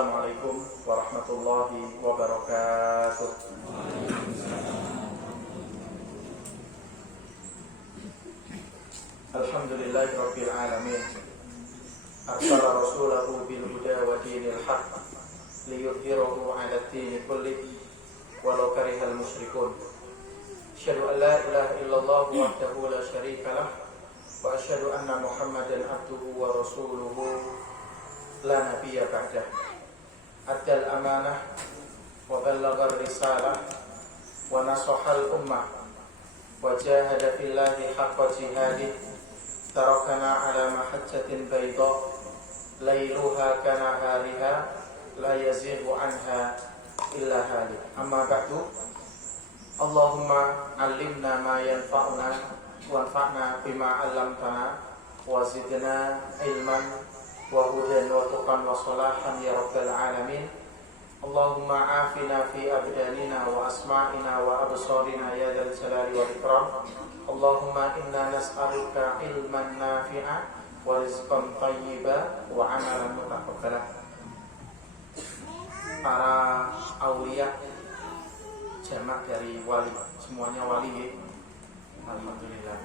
Assalamualaikum warahmatullahi wabarakatuh. Alhamdulillahirabbil alamin. Arsala rasulahu bil huda wa dinil haqq liyudhhirahu 'ala ad-din kullihi walau karihal musyrikun. Asyhadu an la ilaha illallah wahdahu la syarika lah wa asyhadu anna Muhammadan abduhu wa rasuluhu la nabiyya ba'dah. Addal amanah wa ballaghar risalah wa nasahal ummah wa jahada fillahi haqqa jihadih. Tarakana ala mahajjatin bayda lailuha kanahariha la yazighu anha illa halik. Amma ba'du. Allahumma 'allimna ma yanfa'una wanfa'na bima 'allamtana wa zidna ilman wa hudan wa tuqan wa salahan ya rabbal alamin. Allahumma afina fi abdanina wa asma'ina wa absarina ya dzal jalali wal ikram. Allahumma inna nas'aluka ilman nafi'a wa rizqan thayyiba wa 'amalan mutaqabbala. Para aulia, jamak dari wali, semuanya wali ya. Alhamdulillah.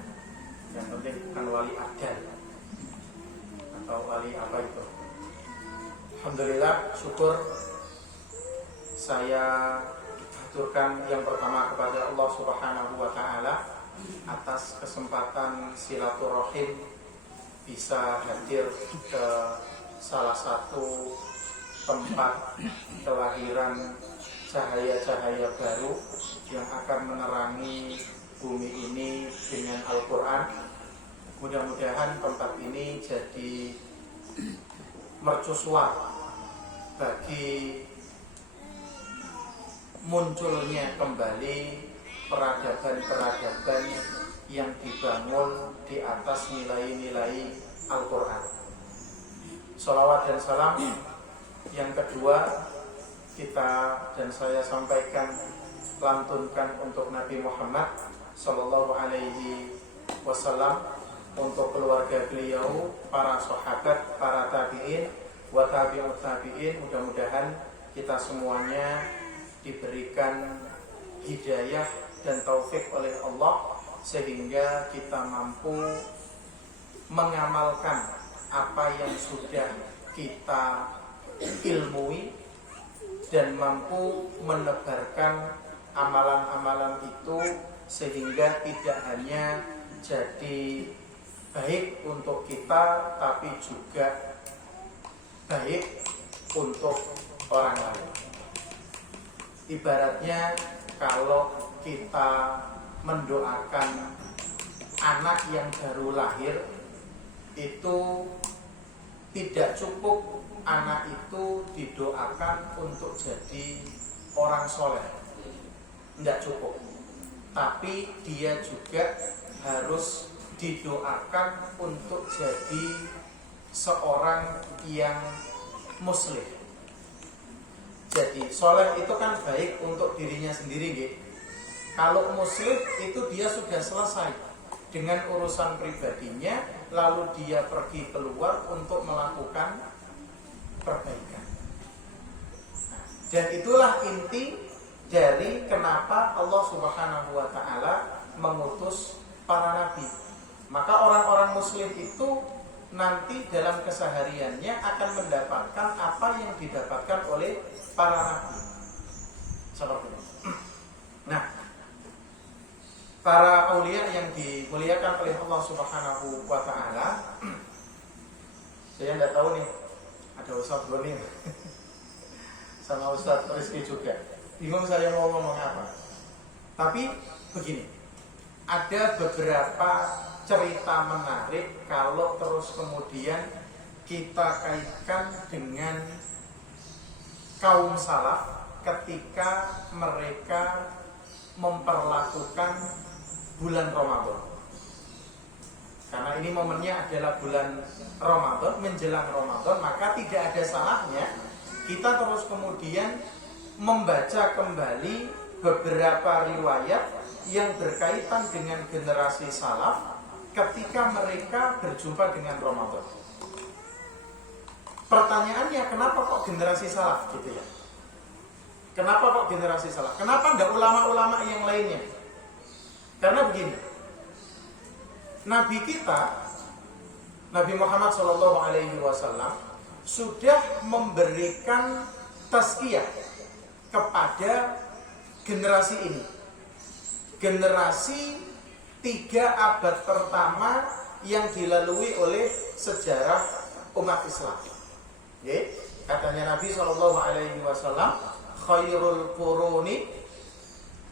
Yang penting bukan wali adal atau wali apa itu. Alhamdulillah, syukur saya aturkan yang pertama kepada Allah Subhanahu wa taala atas kesempatan silaturahim bisa hadir ke salah satu tempat kelahiran cahaya-cahaya baru yang akan menerangi bumi ini dengan Al-Quran. Mudah-mudahan tempat ini jadi mercusuar bagi munculnya kembali peradaban-peradaban yang dibangun di atas nilai-nilai Al-Quran. Sholawat dan salam yang kedua kita dan saya sampaikan, lantunkan untuk Nabi Muhammad Sallallahu Alaihi Wasallam, untuk keluarga beliau, para sahabat, para tabi'in, wa tabi'ut tabi'in. Mudah-mudahan kita semuanya diberikan hidayah dan taufik oleh Allah sehingga kita mampu mengamalkan apa yang sudah kita ilmui dan mampu menebarkan amalan-amalan itu sehingga tidak hanya jadi baik untuk kita tapi juga baik untuk orang lain. Ibaratnya kalau kita mendoakan anak yang baru lahir, itu tidak cukup anak itu didoakan untuk jadi orang soleh, tidak cukup, tapi dia juga harus didoakan untuk jadi seorang yang muslim. Jadi soleh itu kan baik untuk dirinya sendiri, gitu. Kalau muslim itu dia sudah selesai dengan urusan pribadinya, lalu dia pergi keluar untuk melakukan perbaikan. Dan itulah inti dari kenapa Allah Subhanahu wa taala mengutus para nabi. Maka orang-orang muslim itu nanti dalam kesehariannya akan mendapatkan apa yang didapatkan oleh para nabi. Seperti itu. Nah, para aulia yang dimuliakan oleh Allah Subhanahu wa taala, saya tidak tahu nih, ada Ustaz Boni sama Ustaz Rizky juga. Bingung saya mau ngomong apa. Tapi begini, ada beberapa cerita menarik kalau terus kemudian kita kaitkan dengan kaum salaf ketika mereka memperlakukan bulan Ramadan. Karena ini momennya adalah bulan Ramadan, menjelang Ramadan, maka tidak ada salahnya kita terus kemudian membaca kembali beberapa riwayat yang berkaitan dengan generasi salaf ketika mereka berjumpa dengan Ramadan. Pertanyaannya, kenapa kok generasi salaf gitu ya? Kenapa kok generasi salaf? Kenapa enggak ulama-ulama yang lainnya? Karena begini, Nabi kita, Nabi Muhammad SAW sudah memberikan tazkiyah kepada generasi ini. Generasi 3 abad pertama yang dilalui oleh sejarah umat Islam. Katanya Nabi SAW, khairul quruni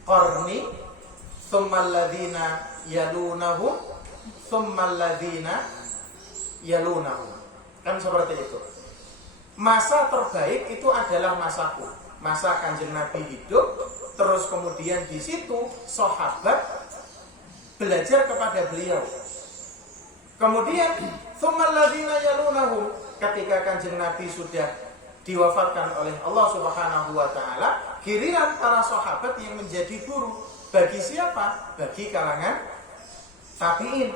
qarni, thumma alladhina yalunahum, thumma alladhina yalunahum. Kan seperti itu. Masa terbaik itu adalah masaku. Masa Kanjeng Nabi hidup, terus kemudian di situ sahabat belajar kepada beliau. Kemudian thumma alladhina yalunahum, ketika Kanjeng Nabi sudah diwafatkan oleh Allah Subhanahu wa taala, giliran para sahabat yang menjadi guru. Bagi siapa? Bagi kalangan tabi'in.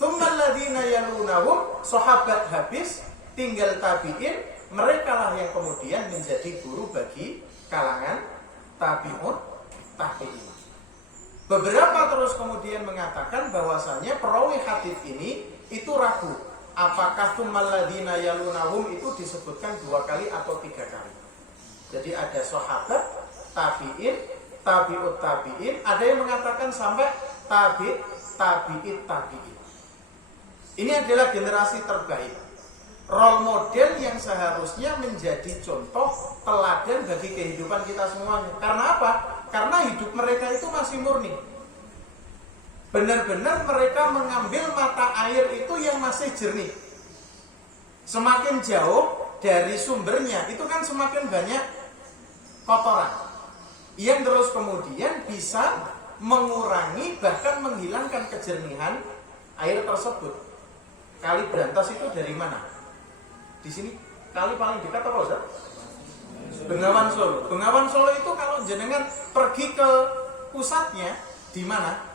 Thumma alladhina yalunahum, sahabat habis, tinggal tabi'in, mereka lah yang kemudian menjadi guru bagi kalangan tabi'un tabi'in. Beberapa terus kemudian mengatakan bahwasanya perawi hadis ini itu ragu. Apakah thumma alladhina yalunahum itu disebutkan 2 kali atau 3 kali. Jadi ada sahabat, tabi'in, tabi'ut tabi'in, ada yang mengatakan sampai tabi'it tabi'in. Ini adalah generasi terbaik, role model yang seharusnya menjadi contoh teladan bagi kehidupan kita semuanya. Karena apa? Karena hidup mereka itu masih murni. Benar-benar mereka mengambil mata air itu yang masih jernih. Semakin jauh dari sumbernya, itu kan semakin banyak kotoran yang terus kemudian bisa mengurangi bahkan menghilangkan kejernihan air tersebut. Kali Brantas itu dari mana? Di sini kali paling dekat apa Ustaz? Bengawan Solo. Bengawan Solo itu kalau jenengan pergi ke pusatnya di mana?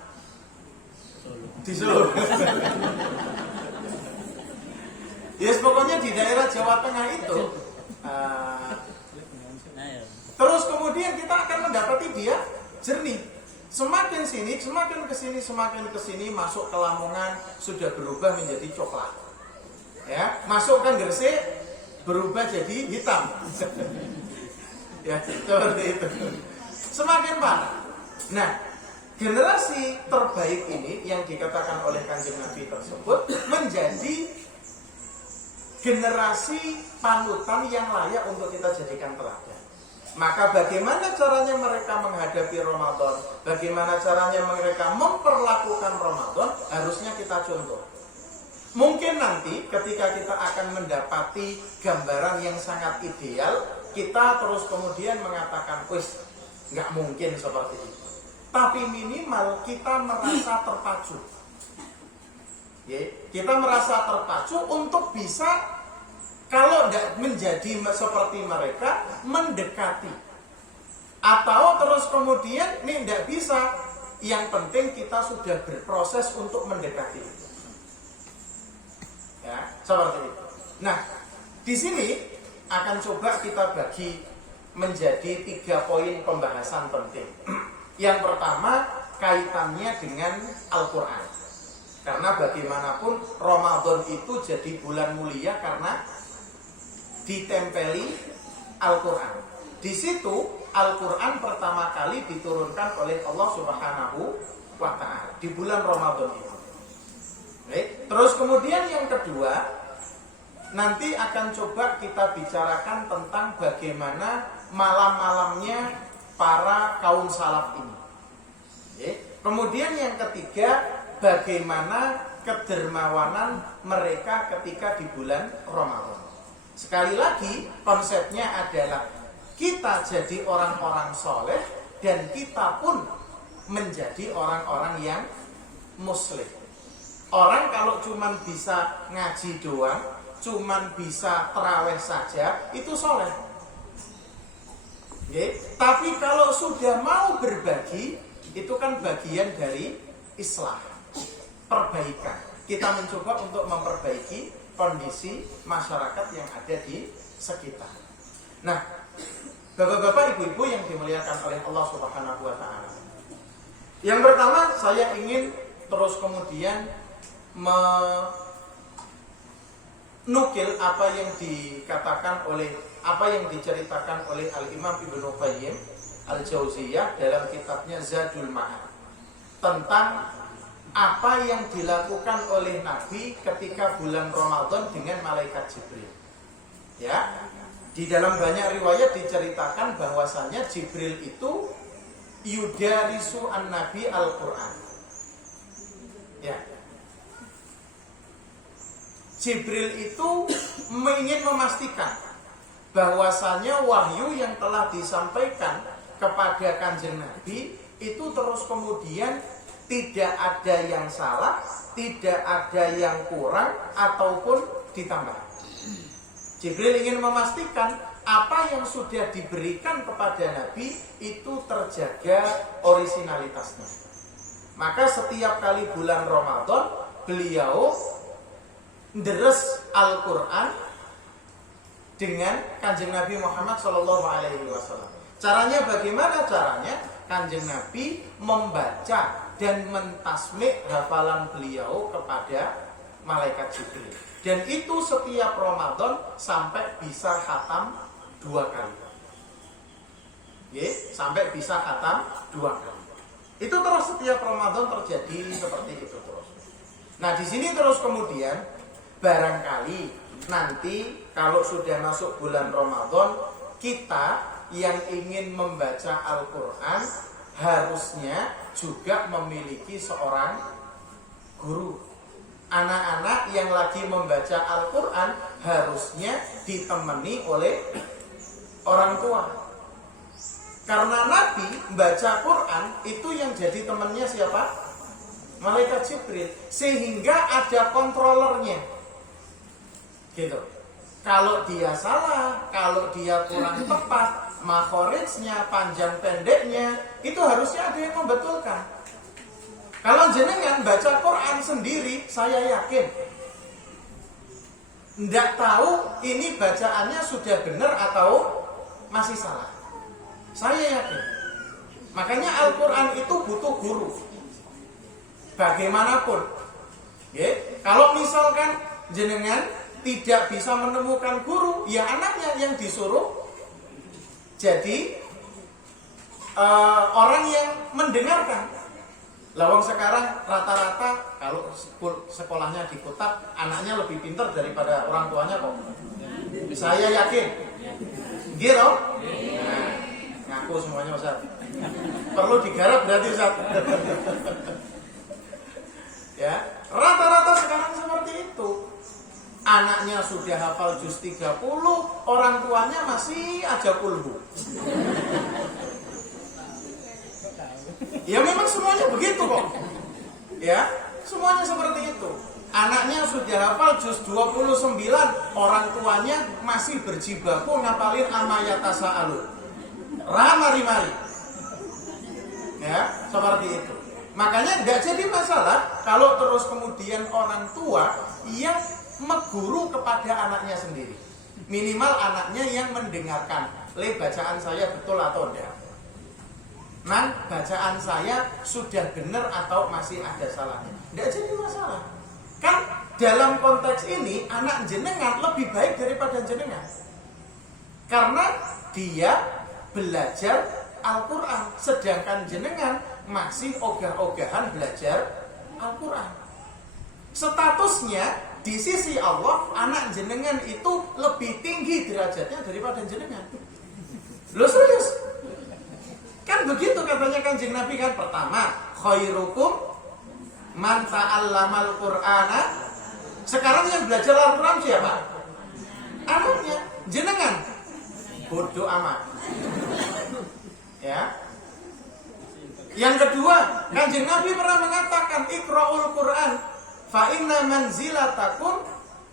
Di Solo. Yes, pokoknya di daerah Jawa Tengah itu. Terus kemudian kita akan mendapati dia jernih. Semakin sini, semakin ke sini masuk ke Lamongan sudah berubah menjadi coklat. Ya, masuk ke Gresik berubah jadi hitam. Ya, seperti itu. Semakin parah. Nah, generasi terbaik ini yang dikatakan oleh Kanjeng Nabi tersebut menjadi generasi panutan yang layak untuk kita jadikan teladan. Maka bagaimana caranya mereka menghadapi Ramadan, bagaimana caranya mereka memperlakukan Ramadan, harusnya kita contoh. Mungkin nanti ketika kita akan mendapati gambaran yang sangat ideal, kita terus kemudian mengatakan, wis, nggak mungkin seperti itu. Tapi minimal kita merasa terpacu. Kita merasa terpacu untuk bisa, kalau tidak menjadi seperti mereka, mendekati. Atau terus kemudian, ini tidak bisa. Yang penting kita sudah berproses untuk mendekati. Ya, seperti itu. Nah, di sini akan coba kita bagi menjadi 3 poin pembahasan penting. Yang pertama, kaitannya dengan Al-Quran. Karena bagaimanapun Ramadan itu jadi bulan mulia karena ditempeli Al-Quran. Di situ Al-Quran pertama kali diturunkan oleh Allah Subhanahu wa Ta'ala di bulan Ramadan itu. Baik. Terus kemudian yang kedua, nanti akan coba kita bicarakan tentang bagaimana malam-malamnya para kaum salaf ini. Baik. Kemudian yang ketiga, bagaimana kedermawanan mereka ketika di bulan Ramadan. Sekali lagi, konsepnya adalah kita jadi orang-orang soleh dan kita pun menjadi orang-orang yang muslim. Orang kalau cuman bisa ngaji doang, cuman bisa tarawih saja, itu soleh. Tapi kalau sudah mau berbagi, itu kan bagian dari islah, perbaikan. Kita mencoba untuk memperbaiki kondisi masyarakat yang ada di sekitar. Nah, Bapak-bapak, ibu-ibu yang dimuliakan oleh Allah Subhanahu wa taala. Yang pertama, saya ingin terus kemudian menukil apa yang dikatakan oleh yang diceritakan oleh Al-Imam Ibnu Qayyim Al-Jauziyah dalam kitabnya Zadul Ma'ad tentang apa yang dilakukan oleh Nabi ketika bulan Ramadan dengan malaikat Jibril. Ya, di dalam banyak riwayat diceritakan bahwasanya Jibril itu yudarisu an-nabi al-Quran. Ya, Jibril itu ingin memastikan bahwasanya wahyu yang telah disampaikan kepada Kanjeng Nabi itu terus kemudian tidak ada yang salah, tidak ada yang kurang ataupun ditambah. Jibril ingin memastikan apa yang sudah diberikan kepada Nabi itu terjaga orisinalitasnya. Maka setiap kali bulan Ramadan beliau deres Al-Quran dengan Kanjeng Nabi Muhammad SAW. Caranya bagaimana? Caranya Kanjeng Nabi membaca dan mentasmik hafalan beliau kepada malaikat Jibril. Dan itu setiap Ramadan sampai bisa khatam 2 kali. Sampai bisa khatam 2 kali. Itu terus setiap Ramadan terjadi seperti itu terus. Nah, di sini terus kemudian barangkali nanti kalau sudah masuk bulan Ramadan, kita yang ingin membaca Al-Quran harusnya juga memiliki seorang guru. Anak-anak yang lagi membaca Al-Quran harusnya ditemani oleh orang tua. Karena Nabi membaca Quran itu yang jadi temannya siapa? Malaikat Jibril. Sehingga ada kontrolernya. Gitu. Kalau dia salah, kalau dia kurang tepat, makhorijnya, panjang pendeknya, itu harusnya ada yang membetulkan. Kalau jenengan baca Quran sendiri, saya yakin tidak tahu ini bacaannya sudah benar atau masih salah. Saya yakin. Makanya Al-Quran itu butuh guru. Bagaimanapun. Kalau misalkan jenengan tidak bisa menemukan guru, ya anaknya yang disuruh jadi orang yang mendengarkan. Lawang sekarang rata-rata kalau sekolahnya di kota, anaknya lebih pintar daripada orang tuanya kok. Saya yakin. Gitu? Nah, ngaku semuanya Ustaz. Perlu digarap berarti Ustaz. Ya, rata-rata sekarang seperti itu. Anaknya sudah hafal juz 30, orang tuanya masih aja kulhu. Ya memang semuanya begitu kok. Ya, semuanya seperti itu. Anaknya sudah hafal juz 29, orang tuanya masih berjibaku ngapalin amayata sa'alun. Ramari-mari. Ya, seperti itu. Makanya tidak jadi masalah kalau terus kemudian orang tua yang meguru kepada anaknya sendiri. Minimal anaknya yang mendengarkan. Bacaan saya betul atau tidak? Bacaan saya sudah benar atau masih ada salahnya? Tidak jadi masalah. Kan dalam konteks ini anak jenengan lebih baik daripada jenengan. Karena dia belajar Al-Quran, sedangkan jenengan masih ogah-ogahan belajar Al-Quran. Statusnya di sisi Allah, anak jenengan itu lebih tinggi derajatnya daripada jenengan. Loh serius? Kan begitu katanya Kanjeng Nabi kan. Pertama, khairukum man ta'allamal Qur'ana. Sekarang yang belajar Al-Quran siapa? Anaknya, jenengan. Bodoh amat. Ya. Yang kedua, Kanjeng Nabi pernah mengatakan Iqra'ul Qur'an fa inna manzilatakum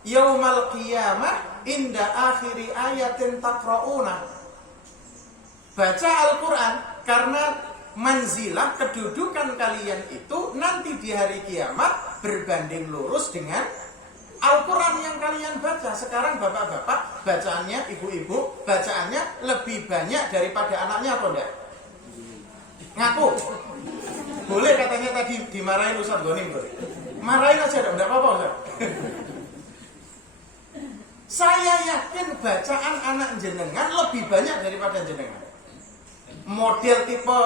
yaumal qiyamah inda akhiri ayatin taqra'una. Baca Al-Quran karena manzilah kedudukan kalian itu nanti di hari kiamat berbanding lurus dengan Al-Quran yang kalian baca sekarang, bapak-bapak bacaannya, ibu-ibu bacaannya lebih banyak daripada anaknya atau enggak? Ngaku. Boleh katanya tadi dimarahin Ustaz Ghanim. Marahin aja, enggak apa-apa Ustaz. Saya yakin bacaan anak jenengan lebih banyak daripada jenengan. Model tipe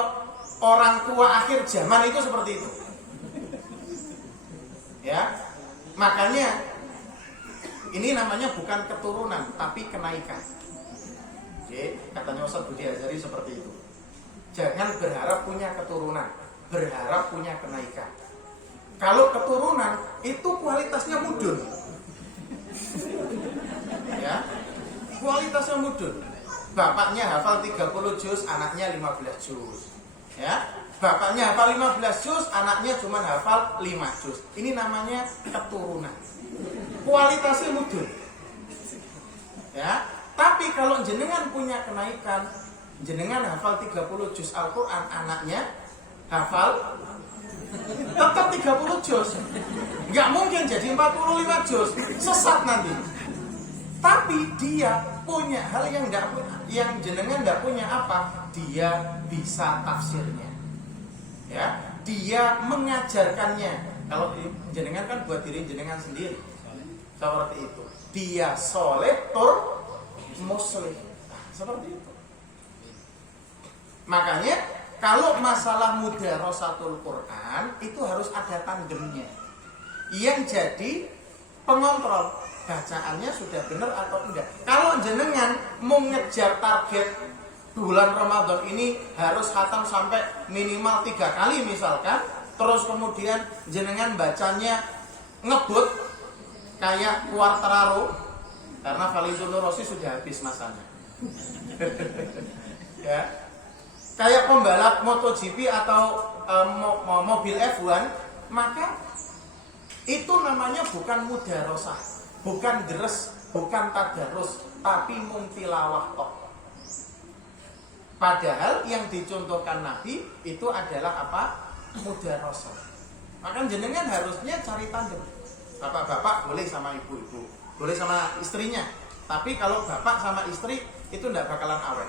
orang tua akhir zaman itu seperti itu. Ya, makanya ini namanya bukan keturunan, tapi kenaikan. Oke, katanya Ustaz Budi Azhari seperti itu. Jangan berharap punya keturunan, berharap punya kenaikan. Kalau keturunan itu kualitasnya mudun. Ya, kualitasnya mudun. Bapaknya hafal 30 juz, anaknya 15 juz. Ya, bapaknya hafal 15 juz, anaknya cuma hafal 5 juz. Ini namanya keturunan. Kualitasnya mudun. Ya, tapi kalau jenengan punya kenaikan, jenengan hafal 30 juz Al-Qur'an, anaknya hafal tetap 30 juz. Enggak mungkin jadi 45 juz, sesat nanti. Tapi dia punya hal yang enggak punya, yang jenengan enggak punya apa? Dia bisa tafsirnya. Ya, dia mengajarkannya. Kalau jenengan kan buat diri jenengan sendiri. Seperti itu. Dia soleh tur muslim. Nah, seperti itu. Makanya kalau masalah mudarasatul Quran itu harus ada tandemnya. Yang jadi pengontrol bacaannya sudah benar atau enggak. Kalau jenengan mau ngejar target bulan Ramadan ini harus khatam sampai minimal 3 kali misalkan, terus kemudian jenengan bacanya ngebut kayak Quartararo, karena Valentino Rossi sudah habis masanya. Ya. Kayak pembalap MotoGP atau mobil F1, maka itu namanya bukan mudarosah, bukan deres, bukan tadarus, tapi mumtilawah tok. Padahal yang dicontohkan Nabi itu adalah apa? Mudarosah. Maka jenengan harusnya cari tandem. Bapak-bapak boleh sama ibu-ibu, boleh sama istrinya. Tapi kalau bapak sama istri itu tidak bakalan awet.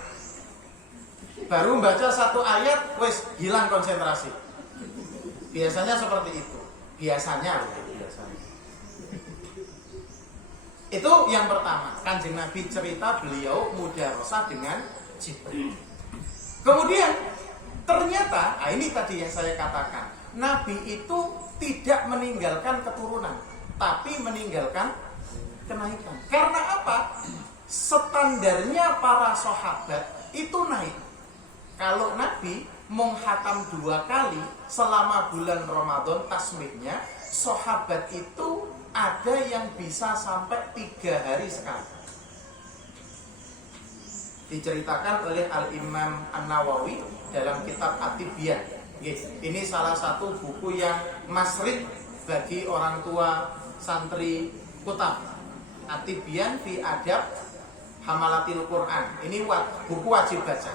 Baru baca 1 ayat, wes hilang konsentrasi. Biasanya seperti itu. Biasanya. Itu yang pertama. Kanjeng Nabi cerita beliau mudarosah dengan Jibril. Kemudian ternyata, ini tadi yang saya katakan, Nabi itu tidak meninggalkan keturunan, tapi meninggalkan kenaikan. Karena apa? Standarnya para sahabat itu naik. Kalau Nabi menghatam 2 kali selama bulan Ramadan tasmihnya, sahabat itu ada yang bisa sampai 3 hari sekali. Diceritakan oleh Al-Imam An-Nawawi dalam kitab At-Tibyan. Ini salah satu buku yang masrid bagi orang tua santri kutab. At-Tibyan fi Adab Hamalatil Quran. Ini buku wajib baca.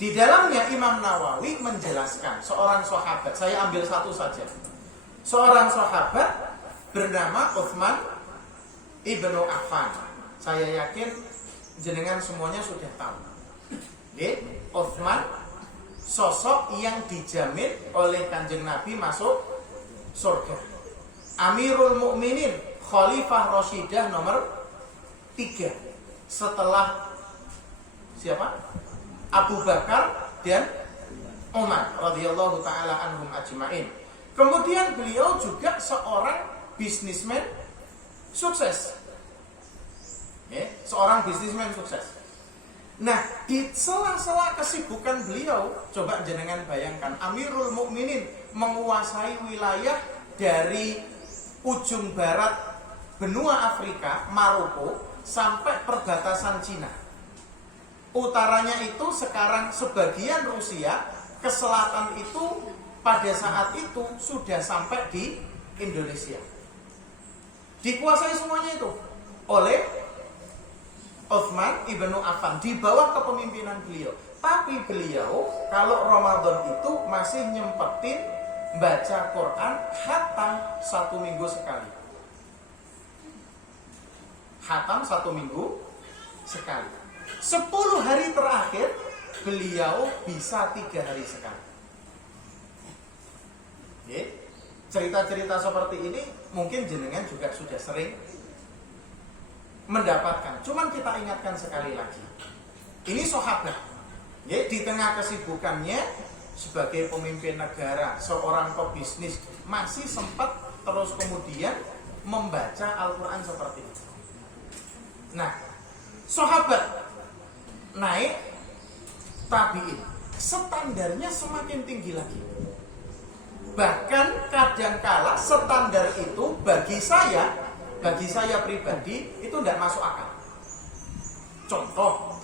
Di dalamnya Imam Nawawi menjelaskan seorang sahabat, saya ambil satu saja. Seorang sahabat bernama Utsman ibnu Affan. Saya yakin jenengan semuanya sudah tahu. Utsman, sosok yang dijamin oleh Kanjeng Nabi masuk surga. Amirul Mukminin, Khalifah Rashidah nomor 3 setelah siapa? Abu Bakar dan Umar radhiyallahu taala anhum ajmain. Kemudian beliau juga seorang bisnismen sukses. Seorang bisnismen sukses. Nah, di sela-sela kesibukan beliau, coba jenengan bayangkan, Amirul Mukminin menguasai wilayah dari ujung barat benua Afrika, Maroko, sampai perbatasan Cina. Utaranya itu sekarang sebagian Rusia, ke selatan itu pada saat itu sudah sampai di Indonesia. Dikuasai semuanya itu oleh Utsman ibnu Affan di bawah kepemimpinan beliau. Tapi beliau kalau Ramadan itu masih nyempetin baca Quran khatam 1 minggu sekali. Khatam 1 minggu sekali. 10 hari terakhir beliau bisa 3 hari sekali. Cerita-cerita seperti ini mungkin jenengan juga sudah sering mendapatkan. Cuman kita ingatkan sekali lagi. Ini sahabat. Di tengah kesibukannya sebagai pemimpin negara, seorang pebisnis, masih sempat terus kemudian membaca Al-Quran seperti itu. Nah, sahabat naik, tabi'in, standarnya semakin tinggi lagi. Bahkan kadangkala standar itu bagi saya pribadi itu tidak masuk akal. Contoh,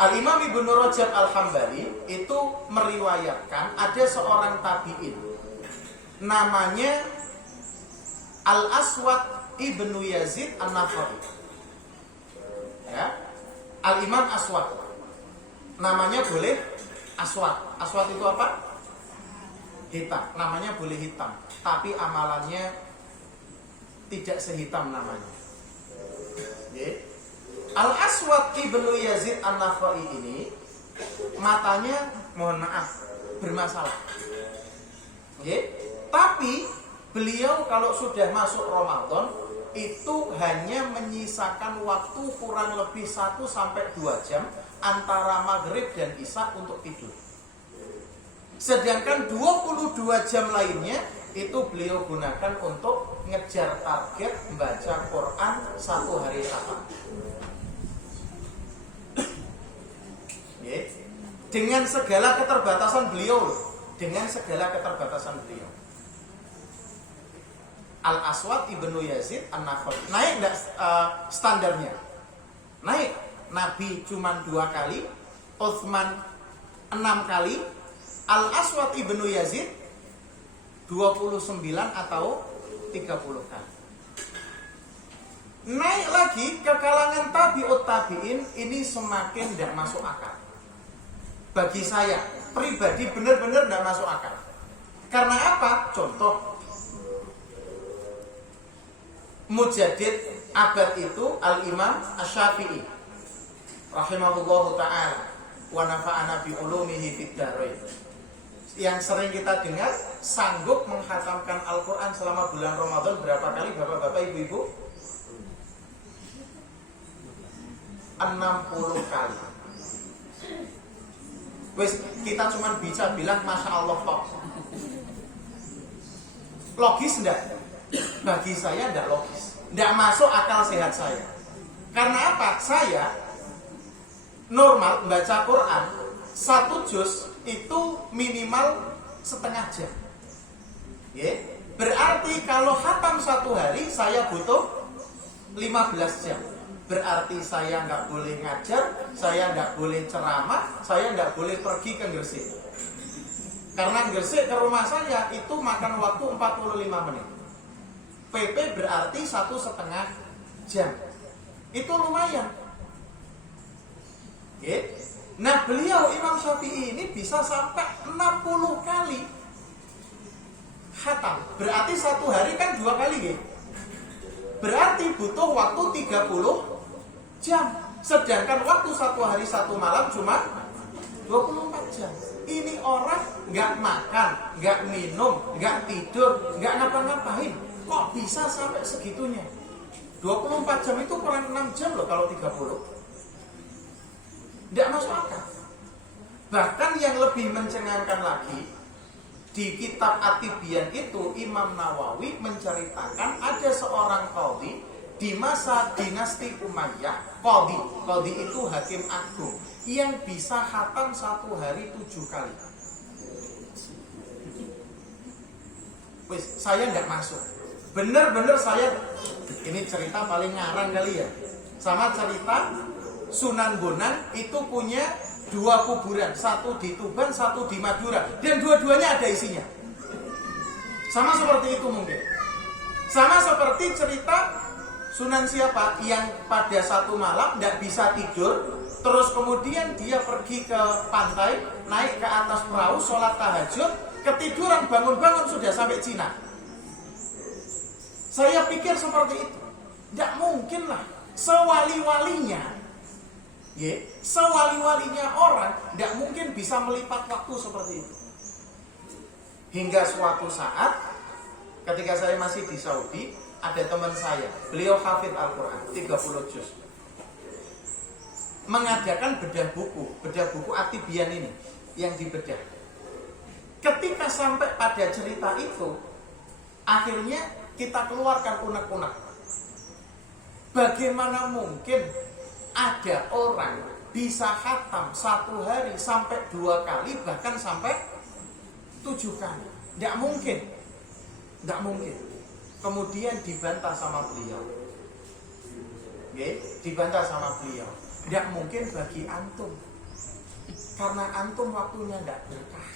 Al-Imam Ibnu Rajab Al-Hambali itu meriwayatkan ada seorang tabi'in namanya Al-Aswad Ibnu Yazid An-Nakhai. Al-Imam Aswad. Namanya boleh Aswad. Aswad itu apa? Hitam. Namanya boleh hitam, tapi amalannya tidak sehitam namanya. Al-Aswad Ibnu Yazid An-Nakhai ini matanya, mohon maaf, bermasalah. Tapi beliau kalau sudah masuk Ramadan itu hanya menyisakan waktu kurang lebih 1-2 jam antara maghrib dan isya untuk tidur. Sedangkan 22 jam lainnya itu beliau gunakan untuk ngejar target membaca Quran 1 hari Syaban. Dengan segala keterbatasan beliau, Al-Aswad Ibnu Yazid An-Nakhai naik enggak standarnya? Naik. Nabi cuma 2 kali, Utsman 6 kali, Al-Aswad Ibnu Yazid 29 atau 30 kali. Naik lagi ke kalangan tabi'ut tabi'in, ini semakin tidak masuk akal. Bagi saya pribadi benar-benar tidak masuk akal. Karena apa? Contoh, Mujaddid abad itu Al-Imam Asy-Syafi'i rahimahullahu ta'ala wa nafa'ana bi ulumihi fid dharain. Yang sering kita dengar, sanggup menghatamkan Al-Quran selama bulan Ramadan berapa kali bapak-bapak, ibu-ibu? 60 kali. Wes, kita cuma bisa bilang Masya Allah kok. Logis enggak? Bagi saya enggak logis, enggak masuk akal sehat saya. Karena apa? Saya normal membaca Quran 1 juz itu minimal setengah jam. Berarti kalau khatam 1 hari saya butuh 15 jam. Berarti saya nggak boleh ngajar, saya nggak boleh ceramah, saya nggak boleh pergi ke Gresik. Karena Gresik ke rumah saya itu makan waktu 45 menit. PP berarti 1,5 jam. Itu lumayan. Nah, beliau Imam Syafi'i ini bisa sampai 60 kali khatam. Berarti 1 hari kan 2 kali. Berarti butuh waktu 30 jam. Sedangkan waktu 1 hari 1 malam cuma 24 jam. Ini orang nggak makan, nggak minum, nggak tidur, nggak ngapa-ngapain. Kok bisa sampai segitunya? 24 jam itu kurang 6 jam loh kalau 30. Nggak masuk akal. Bahkan yang lebih mencengangkan lagi, di kitab At-Tibyan itu Imam Nawawi menceritakan ada seorang qadhi di masa dinasti Umayyah. Qadhi itu hakim agung yang bisa khatam 1 hari 7 kali. Wis, saya nggak masuk. Bener-bener saya, ini cerita paling ngarang kali ya. Sama cerita Sunan Bonang itu punya 2 kuburan, 1 di Tuban, 1 di Madura, dan dua-duanya ada isinya. Sama seperti itu mungkin. Sama seperti cerita Sunan siapa yang pada 1 malam tidak bisa tidur, terus kemudian dia pergi ke pantai, naik ke atas perahu, sholat tahajud, ketiduran, bangun-bangun sudah sampai Cina. Saya pikir seperti itu. Tidak mungkin lah. Sewali-walinya orang tidak mungkin bisa melipat waktu seperti itu. Hingga suatu saat ketika saya masih di Saudi, ada teman saya, beliau hafidz Al-Quran 30 juz, mengadakan bedah buku Atibian ini yang dibedah. Ketika sampai pada cerita itu, akhirnya kita keluarkan unek-unek. Bagaimana mungkin ada orang bisa khatam 1 hari sampai 2 kali, bahkan sampai 7 kali? Tidak mungkin. Kemudian dibantah sama beliau. Dibantah sama beliau. Tidak mungkin bagi antum, karena antum waktunya tidak berkah.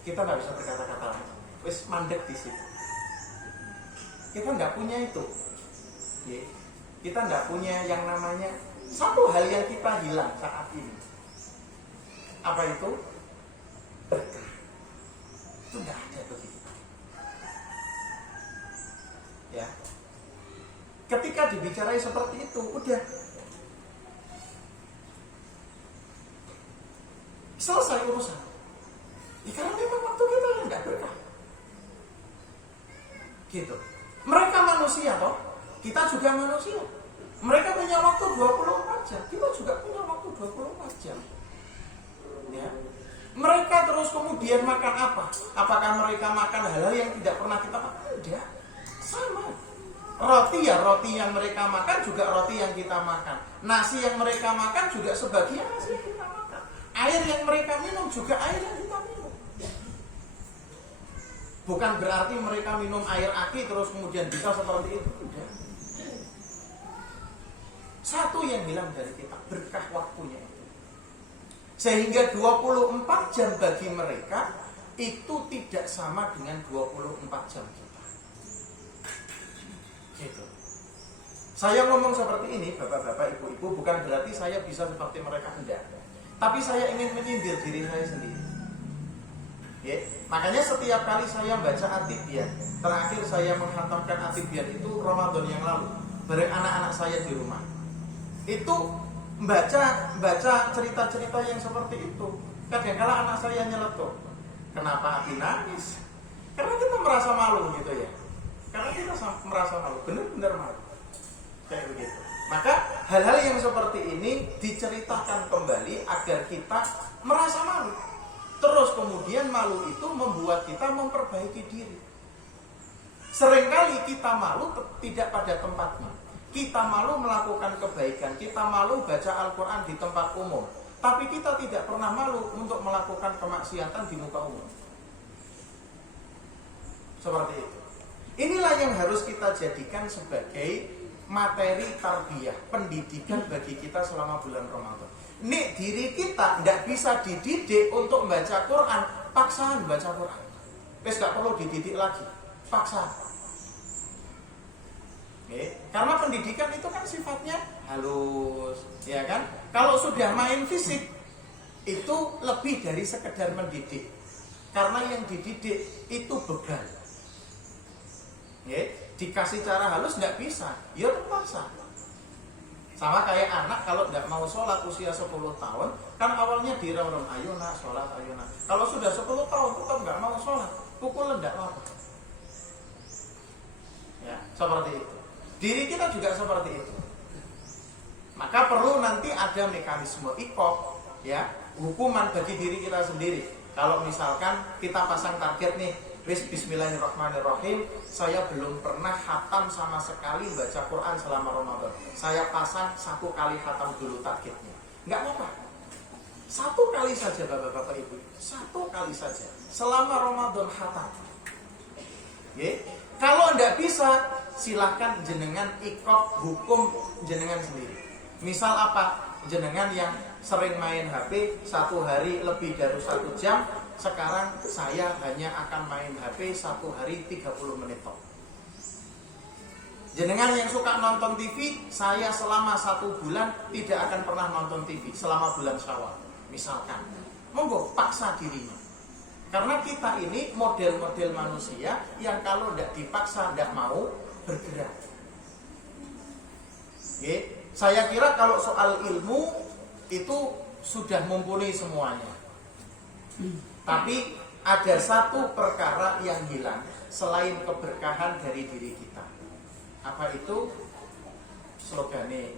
Kita nggak bisa berkata-kata lagi. Wis mandek di situ. Kita nggak punya itu. Kita nggak punya yang namanya satu hal yang kita hilang saat ini. Apa itu? Berkah. Itu nggak ada begitu. Ya. Ketika dibicarai seperti itu, udah selesai urusan. Karena memang waktu kita nggak berkah. Gitu. Mereka manusia toh, kita juga manusia. Mereka punya waktu 24 jam, kita juga punya waktu 24 jam. Ya. Mereka terus kemudian makan apa? Apakah mereka makan hal-hal yang tidak pernah kita makan? Tidak. Sama. Roti yang mereka makan juga roti yang kita makan. Nasi yang mereka makan juga sebagian nasi yang kita makan. Air yang mereka minum juga air yang kita minum. Bukan berarti mereka minum air aki terus kemudian bisa seperti itu. Tidak. Satu yang hilang dari kita, berkah waktunya itu. Sehingga 24 jam bagi mereka itu tidak sama dengan 24 jam kita. Gitu. Saya ngomong seperti ini, bapak-bapak, ibu-ibu, bukan berarti saya bisa seperti mereka, enggak. Tapi saya ingin menyindir diri saya sendiri. Ya, makanya setiap kali saya baca Atibian, terakhir saya menghatamkan Atibian itu Ramadan yang lalu, bareng anak-anak saya di rumah. Itu baca cerita-cerita yang seperti itu. Kadang-kala anak saya nyeletuk, kenapa Abi nangis? Karena kita merasa malu gitu ya. Karena kita merasa malu, benar-benar malu. Kayak begitu. Maka hal-hal yang seperti ini diceritakan kembali agar kita merasa malu. Terus kemudian malu itu membuat kita memperbaiki diri. Seringkali kita malu tidak pada tempatnya. Kita malu melakukan kebaikan, kita malu baca Al-Quran di tempat umum. Tapi kita tidak pernah malu untuk melakukan kemaksiatan di muka umum. Seperti itu. Inilah yang harus kita jadikan sebagai materi tarbiyah, pendidikan bagi kita selama bulan Ramadan. Nih, diri kita tidak bisa dididik untuk membaca Quran, paksaan baca Quran. Wes gak perlu dididik lagi, paksa. Karena pendidikan itu kan sifatnya halus, ya kan? Kalau sudah main fisik, itu lebih dari sekedar mendidik. Karena yang dididik itu beban. Dikasih cara halus nggak bisa, ya terpaksa. Sama kayak anak kalau nggak mau sholat usia 10 tahun, kan awalnya direm-rem, ayo nak sholat, ayo nak. Kalau sudah 10 tahun tetap nggak mau sholat, pukul nggak apa-apa. Ya, seperti itu. Diri kita juga seperti itu. Maka perlu nanti ada mekanisme iqab, ya, hukuman bagi diri kita sendiri. Kalau misalkan kita pasang target nih, Bismillahirrahmanirrahim, saya belum pernah khatam sama sekali baca Quran selama Ramadan. Saya pasang 1 kali khatam dulu targetnya. Nggak apa-apa. 1 kali saja bapak-bapak ibu. 1 kali saja. Selama Ramadan khatam. Kalau nggak bisa, silahkan jenengan ikut hukum jenengan sendiri. Misal apa? Jenengan yang sering main HP 1 hari lebih dari 1 jam, sekarang saya hanya akan main HP 1 hari 30 menit. Jenengan yang suka nonton TV, saya selama 1 bulan tidak akan pernah nonton TV selama bulan Syawal. Misalkan, monggo paksa dirinya. Karena kita ini model-model manusia yang kalau tidak dipaksa tidak mau bergerak. Oke. Saya kira kalau soal ilmu itu sudah mumpuni semuanya. Tapi ada satu perkara yang hilang selain keberkahan dari diri kita. Apa itu? Slogannya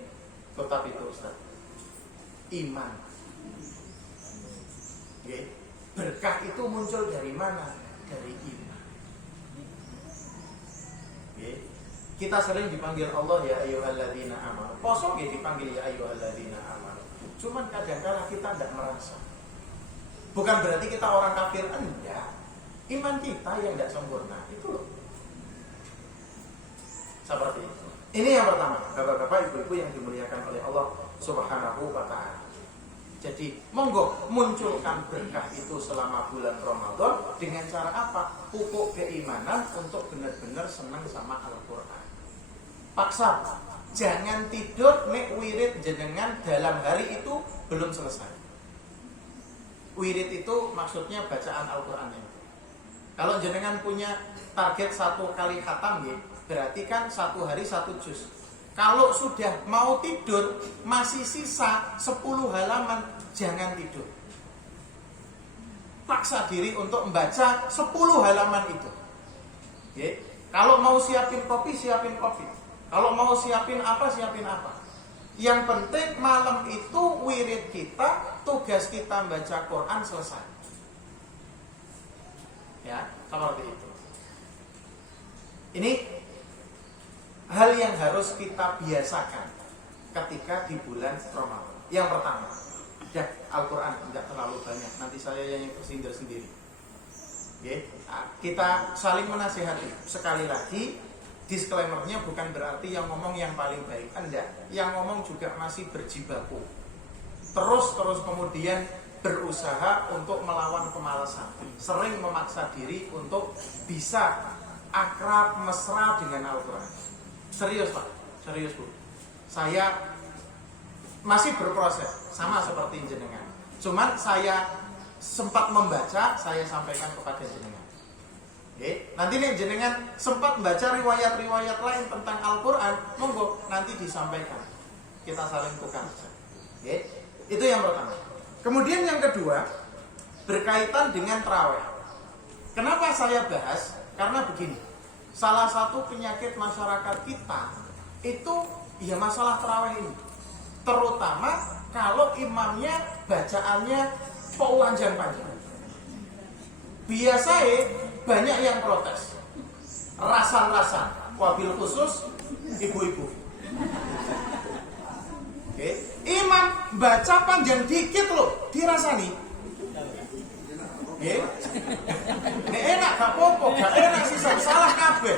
tetap itu, Ustaz. Iman. Oke. Berkah itu muncul dari mana? Dari iman. Oke. Kita sering dipanggil Allah ya ayyuhalladzina amanu. Poso ya dipanggil ya ayyuhalladzina amanu. Cuman kadang-kala kita tidak merasa. Bukan berarti kita orang kafir, enggak. Iman kita yang tidak sempurna, itu loh. Seperti itu. Ini yang pertama, Bapak-bapak, Ibu-ibu yang dimuliakan oleh Allah Subhanahu wa ta'ala. Jadi, monggo munculkan berkah itu selama bulan Ramadan dengan cara apa? Pupuk keimanan untuk benar-benar senang sama Al-Quran. Paksa, jangan tidur nek wirid jenengan dalam hari itu belum selesai. Wirid itu maksudnya bacaan Al-Quran. Kalau jenengan punya target 1 kali khatam ya, berarti kan 1 hari 1 juz. Kalau sudah mau tidur masih sisa 10 halaman, jangan tidur. Paksa diri untuk membaca 10 halaman itu. Ya. Kalau mau siapin kopi, siapin kopi. Kalau mau siapin apa, siapin apa. Yang penting malam itu wirid kita, tugas kita baca Quran selesai. Ya, seperti itu. Ini hal yang harus kita biasakan ketika di bulan Ramadan. Yang pertama, Al-Quran tidak terlalu banyak. Nanti saya yang tersindir sendiri. Okay. Kita saling menasihati. Sekali lagi, disclaimer-nya bukan berarti yang ngomong yang paling baik. Enggak. Yang ngomong juga masih berjibaku. Terus kemudian berusaha untuk melawan kemalasan. Sering memaksa diri untuk bisa akrab, mesra dengan Al-Quran. Serius Pak, serius Bu. Saya masih berproses, sama seperti jenengan. Cuman saya sempat membaca, saya sampaikan kepada jenengan. Oke, nanti nih jenengan sempat baca riwayat-riwayat lain tentang Al-Quran, monggo nanti disampaikan. Kita saling tukar. Oke, itu yang pertama. Kemudian yang kedua, berkaitan dengan tarawih. Kenapa saya bahas? Karena begini, salah satu penyakit masyarakat kita itu ya masalah tarawih ini. Terutama kalau imamnya bacaannya panjang-panjang. Biasanya banyak yang protes. Rasan-rasan, wabil khusus ibu-ibu. Oke, imam baca panjang dikit loh, dirasani. Oke. Nek enak gak popo, gak enak sih salah kabeh.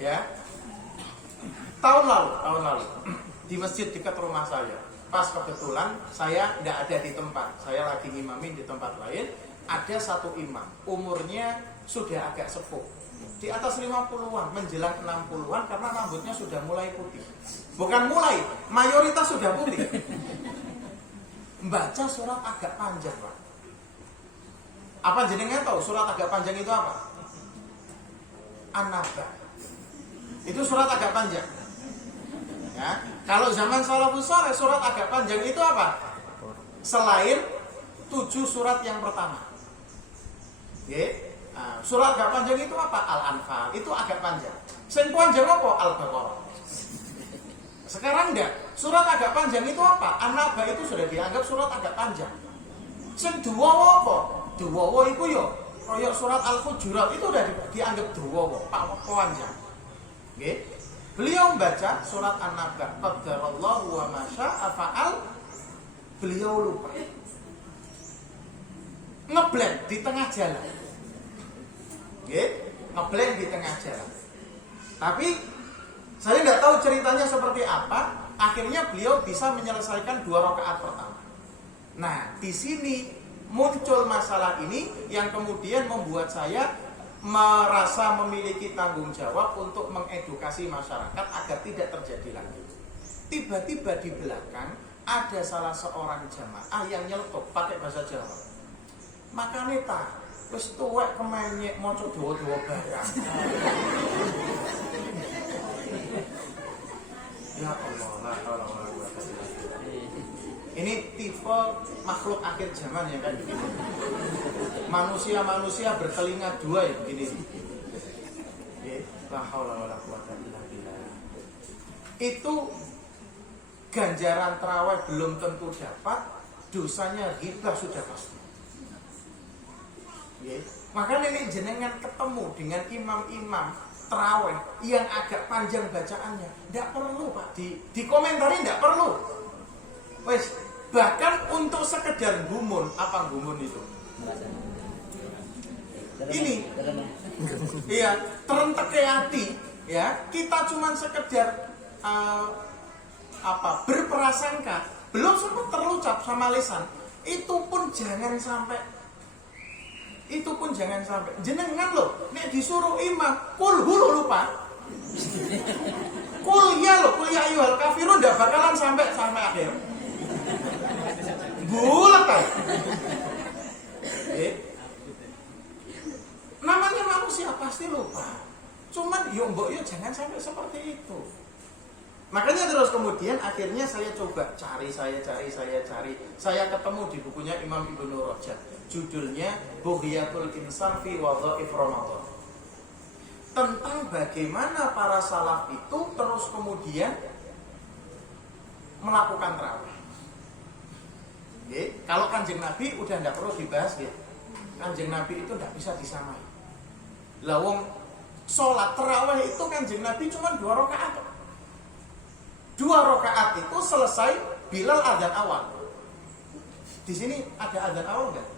Ya. Tahun lalu di masjid dekat rumah saya. Pas kebetulan saya tidak ada di tempat, saya lagi ngimamin di tempat lain. Ada satu imam, umurnya sudah agak sepuh, di atas 50-an, menjelang 60-an karena rambutnya sudah mulai putih. Bukan mulai, mayoritas sudah putih. Membaca surat agak panjang, Pak. Apa jenengan tahu surat agak panjang itu apa? An-Naba. Itu surat agak panjang. Ya, kalau zaman salafus saleh surat agak panjang itu apa? Selain 7 surat yang pertama. Oke. Nah, surat agak panjang itu apa? Al-Anfal. Itu agak panjang. Sing panjang apa? Al-Baqarah. Sekarang enggak. Surat agak panjang itu apa? An-Naba itu sudah dianggap surat agak panjang. Sing duwawa apa? Duwawa itu yo kaya surat Al-Hujurat itu udah dianggap duwawa, panjang. Oke. Beliau membaca surat An-Naba, qadarallahu wa ma syaa fa'al. Beliau lupa. Ngeblend di tengah jalan. Nggih, ngeblend di tengah jalan. Tapi saya tidak tahu ceritanya seperti apa. Akhirnya beliau bisa menyelesaikan 2 rakaat pertama. Nah, di sini muncul masalah ini yang kemudian membuat saya merasa memiliki tanggung jawab untuk mengedukasi masyarakat agar tidak terjadi lagi. Tiba-tiba di belakang ada salah seorang jamaah yang nyeletuk pakai bahasa Jawa. makane ta wis tuwek kemenyek maca dawa-dawa barang. Ya Allah, la haula wala quwwata illa billah. Ini tipe makhluk akhir zaman ya kan begini. Manusia bertelinga dua ya begini. La haula wala quwwata illa billah. Itu ganjaran tarawih belum tentu dapat, dosanya ghibah sudah pasti. Makanya ini jenengan ketemu dengan imam-imam tarawih yang agak panjang bacaannya, tidak perlu Pak dikomentari, tidak perlu. Wes, bahkan untuk sekedar gumun, apa gumun itu? Ini, iya, terentek hati, ya. Kita cuma sekedar berprasangka, belum sempat terucap sama lisan, itu pun jangan sampai. Jenengan loh, nek disuruh imam kul hulu lupa. Kul ya ayyuhal kafirun ndak bakalan sampai akhir. Bulat kan? Namanya manusia pasti lupa. Cuman mbok jangan sampai seperti itu. Makanya terus kemudian akhirnya saya coba cari. Saya ketemu di bukunya Imam Ibnu Rajab. Judulnya Bughyatul Insan fi Wadhaif Ramadan. Tentang bagaimana para salaf itu terus kemudian melakukan tarawih. Kalau Kanjeng Nabi udah tidak perlu dibahas ya. Kanjeng Nabi itu tidak bisa disamai. Lawong sholat tarawih itu Kanjeng Nabi cuma 2 rakaat. 2 rakaat itu selesai Bilal adzan awal. Di sini ada adzan awal nggak?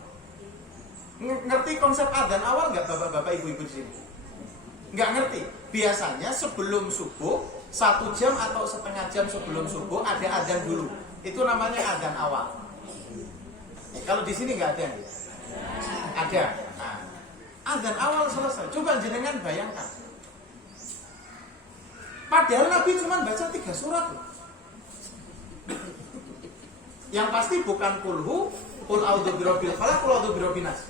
Ngerti konsep adzan awal nggak bapak-bapak ibu-ibu di sini? Nggak ngerti. Biasanya sebelum subuh 1 jam atau setengah jam sebelum subuh ada adzan dulu. Itu namanya adzan awal. Kalau di sini nggak ada ya? Ada. Nah, adzan awal selesai. Coba jenengan bayangkan. Padahal Nabi cuma baca 3 surat. Yang pasti bukan kulhu, kul a'udzu birabbil falaq, kul a'udzu birabbin nas.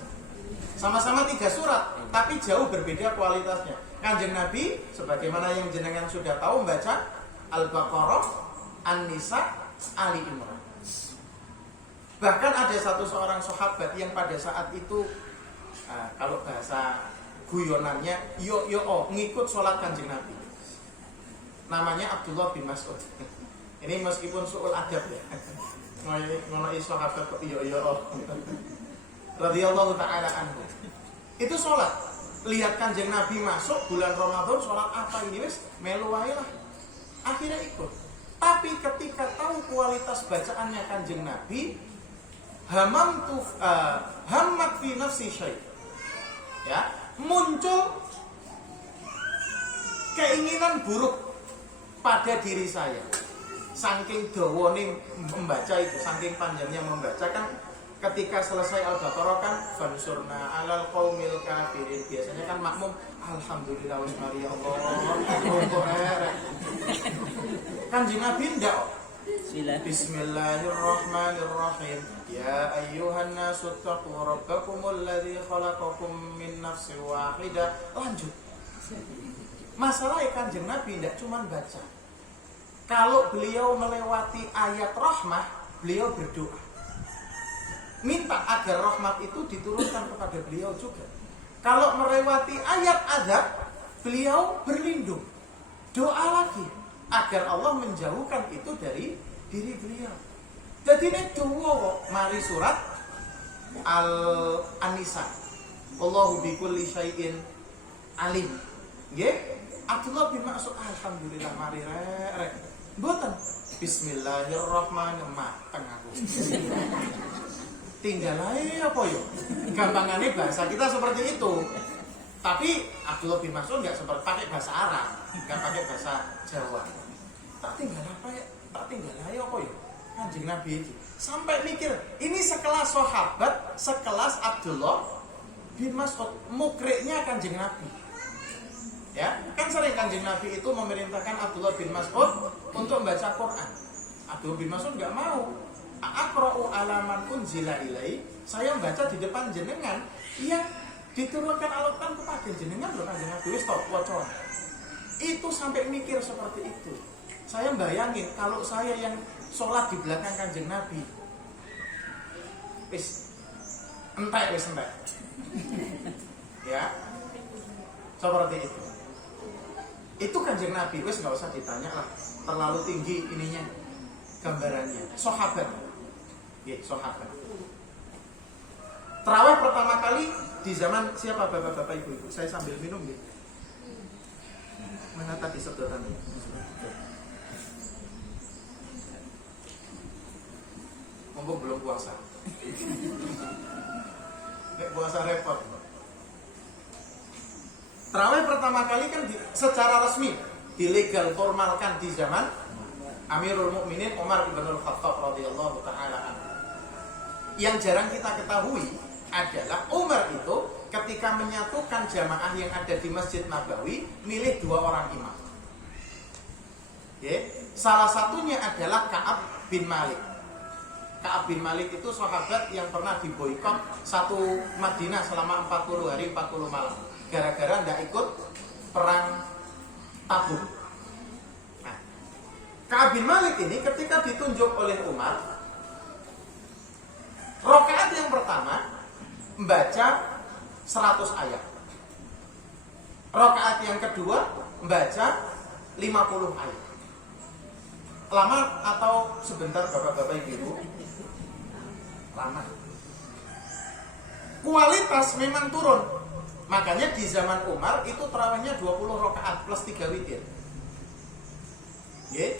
Sama-sama 3 surat, tapi jauh berbeda kualitasnya. Kanjeng Nabi, sebagaimana yang jenengan sudah tahu, membaca Al-Baqarah, An-Nisa, Ali Imran. Bahkan ada seorang sahabat yang pada saat itu, kalau bahasa guyonannya, ngikut sholat Kanjeng Nabi. Namanya Abdullah bin Mas'ud. Ini meskipun su'ul adab ya. Ngono sahabat kok radhiyallahu ta'ala anhu. Itu sholat. Lihat Kanjeng Nabi masuk bulan Ramadan, sholat apa ini wis melu wae lah. Akhirnya ikut. Tapi ketika tahu kualitas bacaannya Kanjeng Nabi, hammat fi nafsi syai'. Ya, muncul keinginan buruk pada diri saya. Saking dawane membaca itu, saking panjangnya membaca kan. Ketika selesai Al-Baqarah kan fansurna alal qaumil kafirin. Biasanya kan makmum alhamdulillah wasmari Allah. Kanjeng Nabi ndak. Bismillahirrahmanirrahim. Ya ayyuhan nasu taqu rabbakumul ladzi khalaqakum min nafsin wahidah. Lanjut. Masalah Kanjeng Nabi ndak cuma baca. Kalau beliau melewati ayat rahmah, beliau berdoa. Minta agar rahmat itu diturunkan kepada beliau juga. Kalau melewati ayat azab, beliau berlindung. Doa lagi agar Allah menjauhkan itu dari diri beliau. Jadi ini doa mari surat Al-Nisa. Allahu bikulli syai'in alim. Nggih? Abdullah bin Mas'ud alhamdulillah mari rek. Mboten. Bismillahirrahmanirrahim. Mateng aku. Tinggal aja apa yo? Gampangannya bahasa kita seperti itu. Tapi Abdullah bin Mas'ud nggak seperti pakai bahasa Arab, nggak pakai bahasa Jawa. Tak tinggal apa ya? Tak tinggal aja apa yo? Kanjeng Nabi itu sampai mikir, ini sekelas sahabat, sekelas Abdullah bin Mas'ud, mukriknya Kanjeng Nabi. Ya, kan sering Kanjeng Nabi itu memerintahkan Abdullah bin Mas'ud untuk membaca Quran. Abdullah bin Mas'ud nggak mau. aqra'u alaman unzila ilai, saya baca di depan jenengan yang diturunkan Al-Qur'an kepada jenengan loh Kanjeng Nabi, wis tok waca. Itu sampai mikir seperti itu. Saya bayangin kalau saya yang sholat di belakang Kanjeng Nabi, wis entek. Ya, seperti itu. Itu Kanjeng Nabi, wis nggak usah ditanya lah, terlalu tinggi ininya gambarannya. Sahabat, ya sahabat. Tarawih pertama kali di zaman siapa bapak-bapak ibu-ibu? Saya sambil minum ya. Mana tadi sedotannya? Mumpung belum puasa. Nek puasa repot. Tarawih pertama kali kan secara resmi dilegal formalkan di zaman Amirul Mukminin Umar bin Khattab radhiyallahu taala anhu. Yang jarang kita ketahui adalah Umar itu ketika menyatukan jamaah yang ada di Masjid Nabawi milih 2 orang imam. Salah satunya adalah Ka'ab bin Malik. Ka'ab bin Malik itu sahabat yang pernah diboikot satu Madinah selama 40 hari 40 malam gara-gara tidak ikut perang Tabuk. Nah, Ka'ab bin Malik ini ketika ditunjuk oleh Umar, rakaat yang pertama membaca 100 ayat. Rakaat yang kedua membaca 50 ayat. Lama atau sebentar bapak-bapak ibu? Lama. Kualitas memang turun. Makanya di zaman Umar itu tarawihnya 20 rakaat plus 3 witir. 23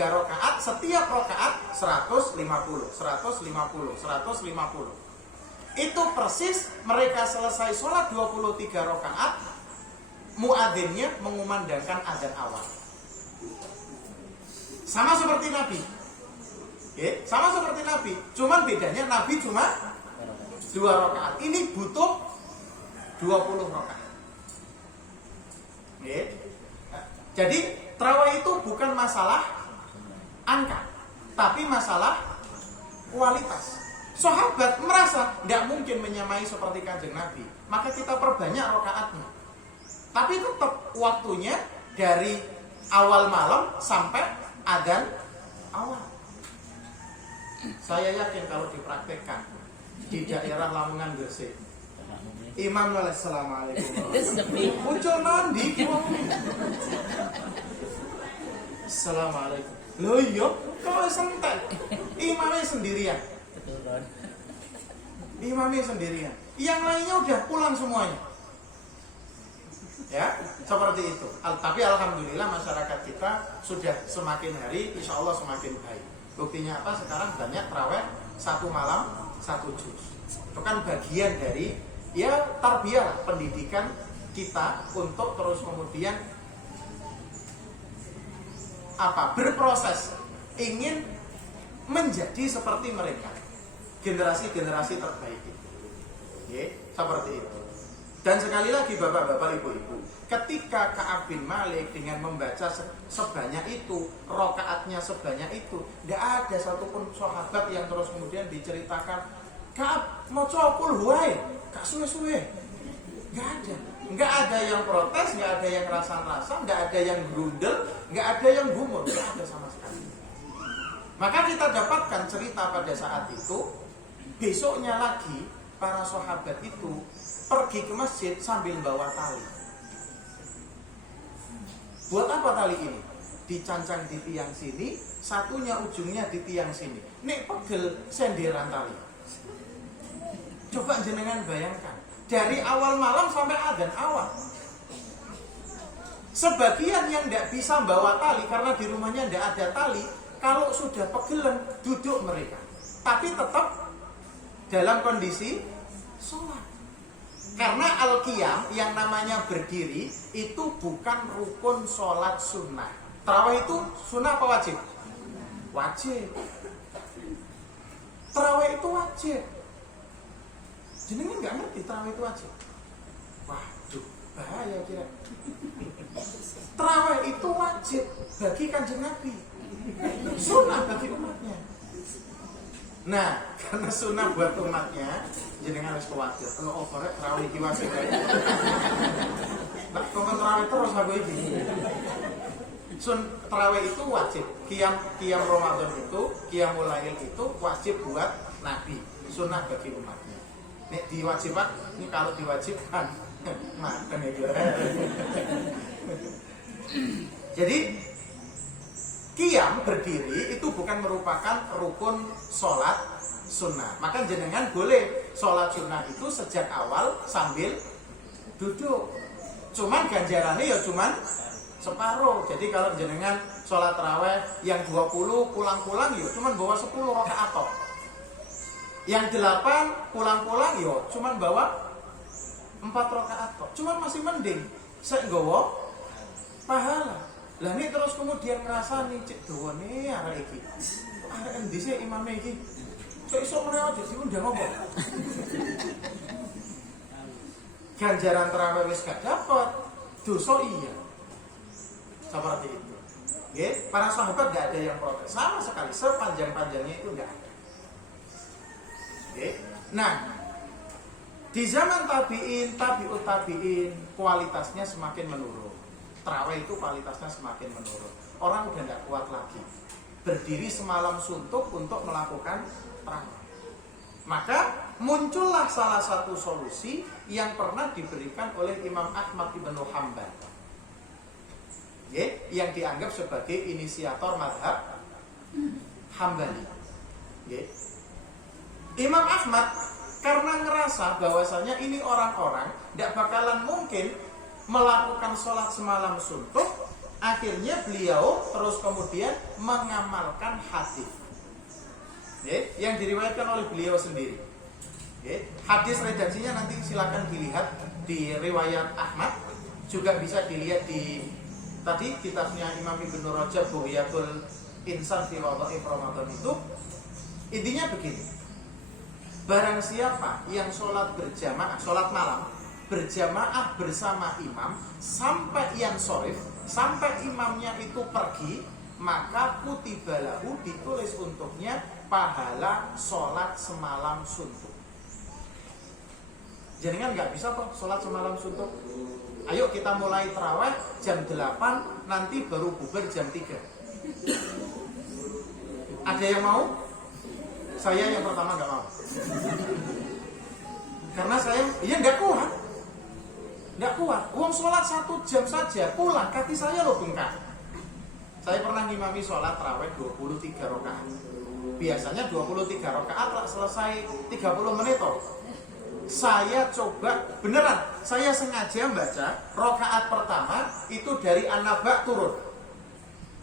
rakaat, setiap rakaat 150. Itu persis mereka selesai sholat 23 rakaat, muadzinnya mengumandangkan azan awal. Sama seperti Nabi. Sama seperti Nabi. Cuman bedanya Nabi cuma 2 rakaat. Ini butuh 20 rakaat. Jadi tarawih itu bukan masalah angka, tapi masalah kualitas. Sahabat merasa tidak mungkin menyamai seperti Kanjeng Nabi, maka kita perbanyak rakaatnya. Tapi tetap waktunya dari awal malam sampai adzan awal. Saya yakin kalau dipraktekkan di daerah Lamongan Gresik, Imam assalamualaikum. Muncul mandi, assalamualaikum. Loh iya, kok sentek? Imamnya sendirian. Yang lainnya udah pulang semuanya. Ya, seperti itu. Tapi alhamdulillah masyarakat kita sudah semakin hari, insya Allah semakin baik. Buktinya apa? Sekarang banyak tarawih 1 malam 1 juz. Itu kan bagian dari tarbiyah pendidikan kita untuk terus kemudian berproses ingin menjadi seperti mereka, generasi-generasi terbaik itu. Seperti itu. Dan sekali lagi bapak-bapak ibu-ibu, ketika Ka'ab bin Malik dengan membaca sebanyak itu, rakaatnya sebanyak itu, tidak ada satupun sahabat yang terus kemudian diceritakan Ka'ab maca qul huwae, gak suwe-suwe. Enggak ada yang protes, enggak ada yang rasan-rasan, enggak ada yang grundel, enggak ada yang gumul, enggak ada sama sekali. Maka kita dapatkan cerita pada saat itu, besoknya lagi para sahabat itu pergi ke masjid sambil bawa tali. Buat apa tali ini? Dicancang di tiang sini, satunya ujungnya di tiang sini. Nek pegel senderan tali. Coba jenengan bayangkan, dari awal malam sampai adzan awal. Sebagian yang tidak bisa bawa tali karena di rumahnya tidak ada tali, kalau sudah pegelen duduk mereka, tapi tetap dalam kondisi sholat. Karena al-qiyam yang namanya berdiri itu bukan rukun sholat sunnah. Tarawih itu sunnah apa wajib? Wajib. Tarawih itu wajib. Jenengan nggak ngerti tarawih itu wajib. Waduh, bahaya kira. Tarawih itu wajib bagi Kanjeng Nabi, sunnah bagi umatnya. Nah, karena sunnah buat umatnya, jenengan harus khawatir. Kalau overnya terawih iki wae kae. Nah, kok terawih terus aku iki. Terawih itu wajib. Qiyam Ramadan itu, qiyamul lail itu wajib buat Nabi, sunnah bagi umatnya. Nek diwajibkan, ini kalau diwajibkan, makan ya. Jadi qiyam berdiri itu bukan merupakan rukun sholat sunnah. Maka jenengan boleh sholat sunnah itu sejak awal sambil duduk. Cuman ganjarannya ya cuman separuh. Jadi kalau jenengan sholat tarawih yang 20 pulang-pulang ya cuman bawa 10 rakaat tok. Yang 8 pulang-pulang ya cuman bawa 4 rakaat tok. Cuman masih mending saya nggawa pahala. Lah ini terus kemudian ngerasa nih cek dawane arek iki. Arek endi sih imame iki? Kok iso mrene aja diundang apa? Ganjaran tarawih wis gak dapat, dosa iya. Seperti itu. Nggih, para sahabat gak ada yang protes sama sekali, sepanjang-panjangnya itu enggak ada. Nggih. Nah, di zaman tabi'in, tabi'ut tabi'in, kualitasnya semakin menurun. Tarawih itu kualitasnya semakin menurun. Orang udah tidak kuat lagi berdiri semalam suntuk untuk melakukan tarawih. Maka muncullah salah satu solusi yang pernah diberikan oleh Imam Ahmad ibnu Hanbal, yang dianggap sebagai inisiator mazhab Hambali. Imam Ahmad karena ngerasa bahwasanya ini orang-orang tidak bakalan mungkin melakukan sholat semalam suntuk, akhirnya beliau terus kemudian mengamalkan hadis yang diriwayatkan oleh beliau sendiri. Hadis redaksinya nanti silakan dilihat di riwayat Ahmad, juga bisa dilihat di tadi kitabnya Imam Ibnu Rajab Bughyatul Insan fi Wadhaif Ramadan itu. Intinya begini, barang siapa yang sholat berjamaah, sholat malam berjamaah bersama imam sampai yang sorif, sampai imamnya itu pergi, maka kutibalahu, ditulis untuknya pahala sholat semalam suntuk. Jadi kan nggak bisa kok sholat semalam suntuk. Ayo kita mulai tarawih jam 8, nanti baru bubar jam 3. Ada yang mau? Saya yang pertama nggak mau. Karena saya, nggak kuat. Nggak kuat, uang sholat 1 jam saja, pulang kaki saya loh bengkak. Saya pernah ngimami sholat tarawih 23 rakaat. Biasanya 23 rakaat lah selesai 30 menit toh. Saya coba, beneran, saya sengaja baca rakaat pertama itu dari An-Naba turun.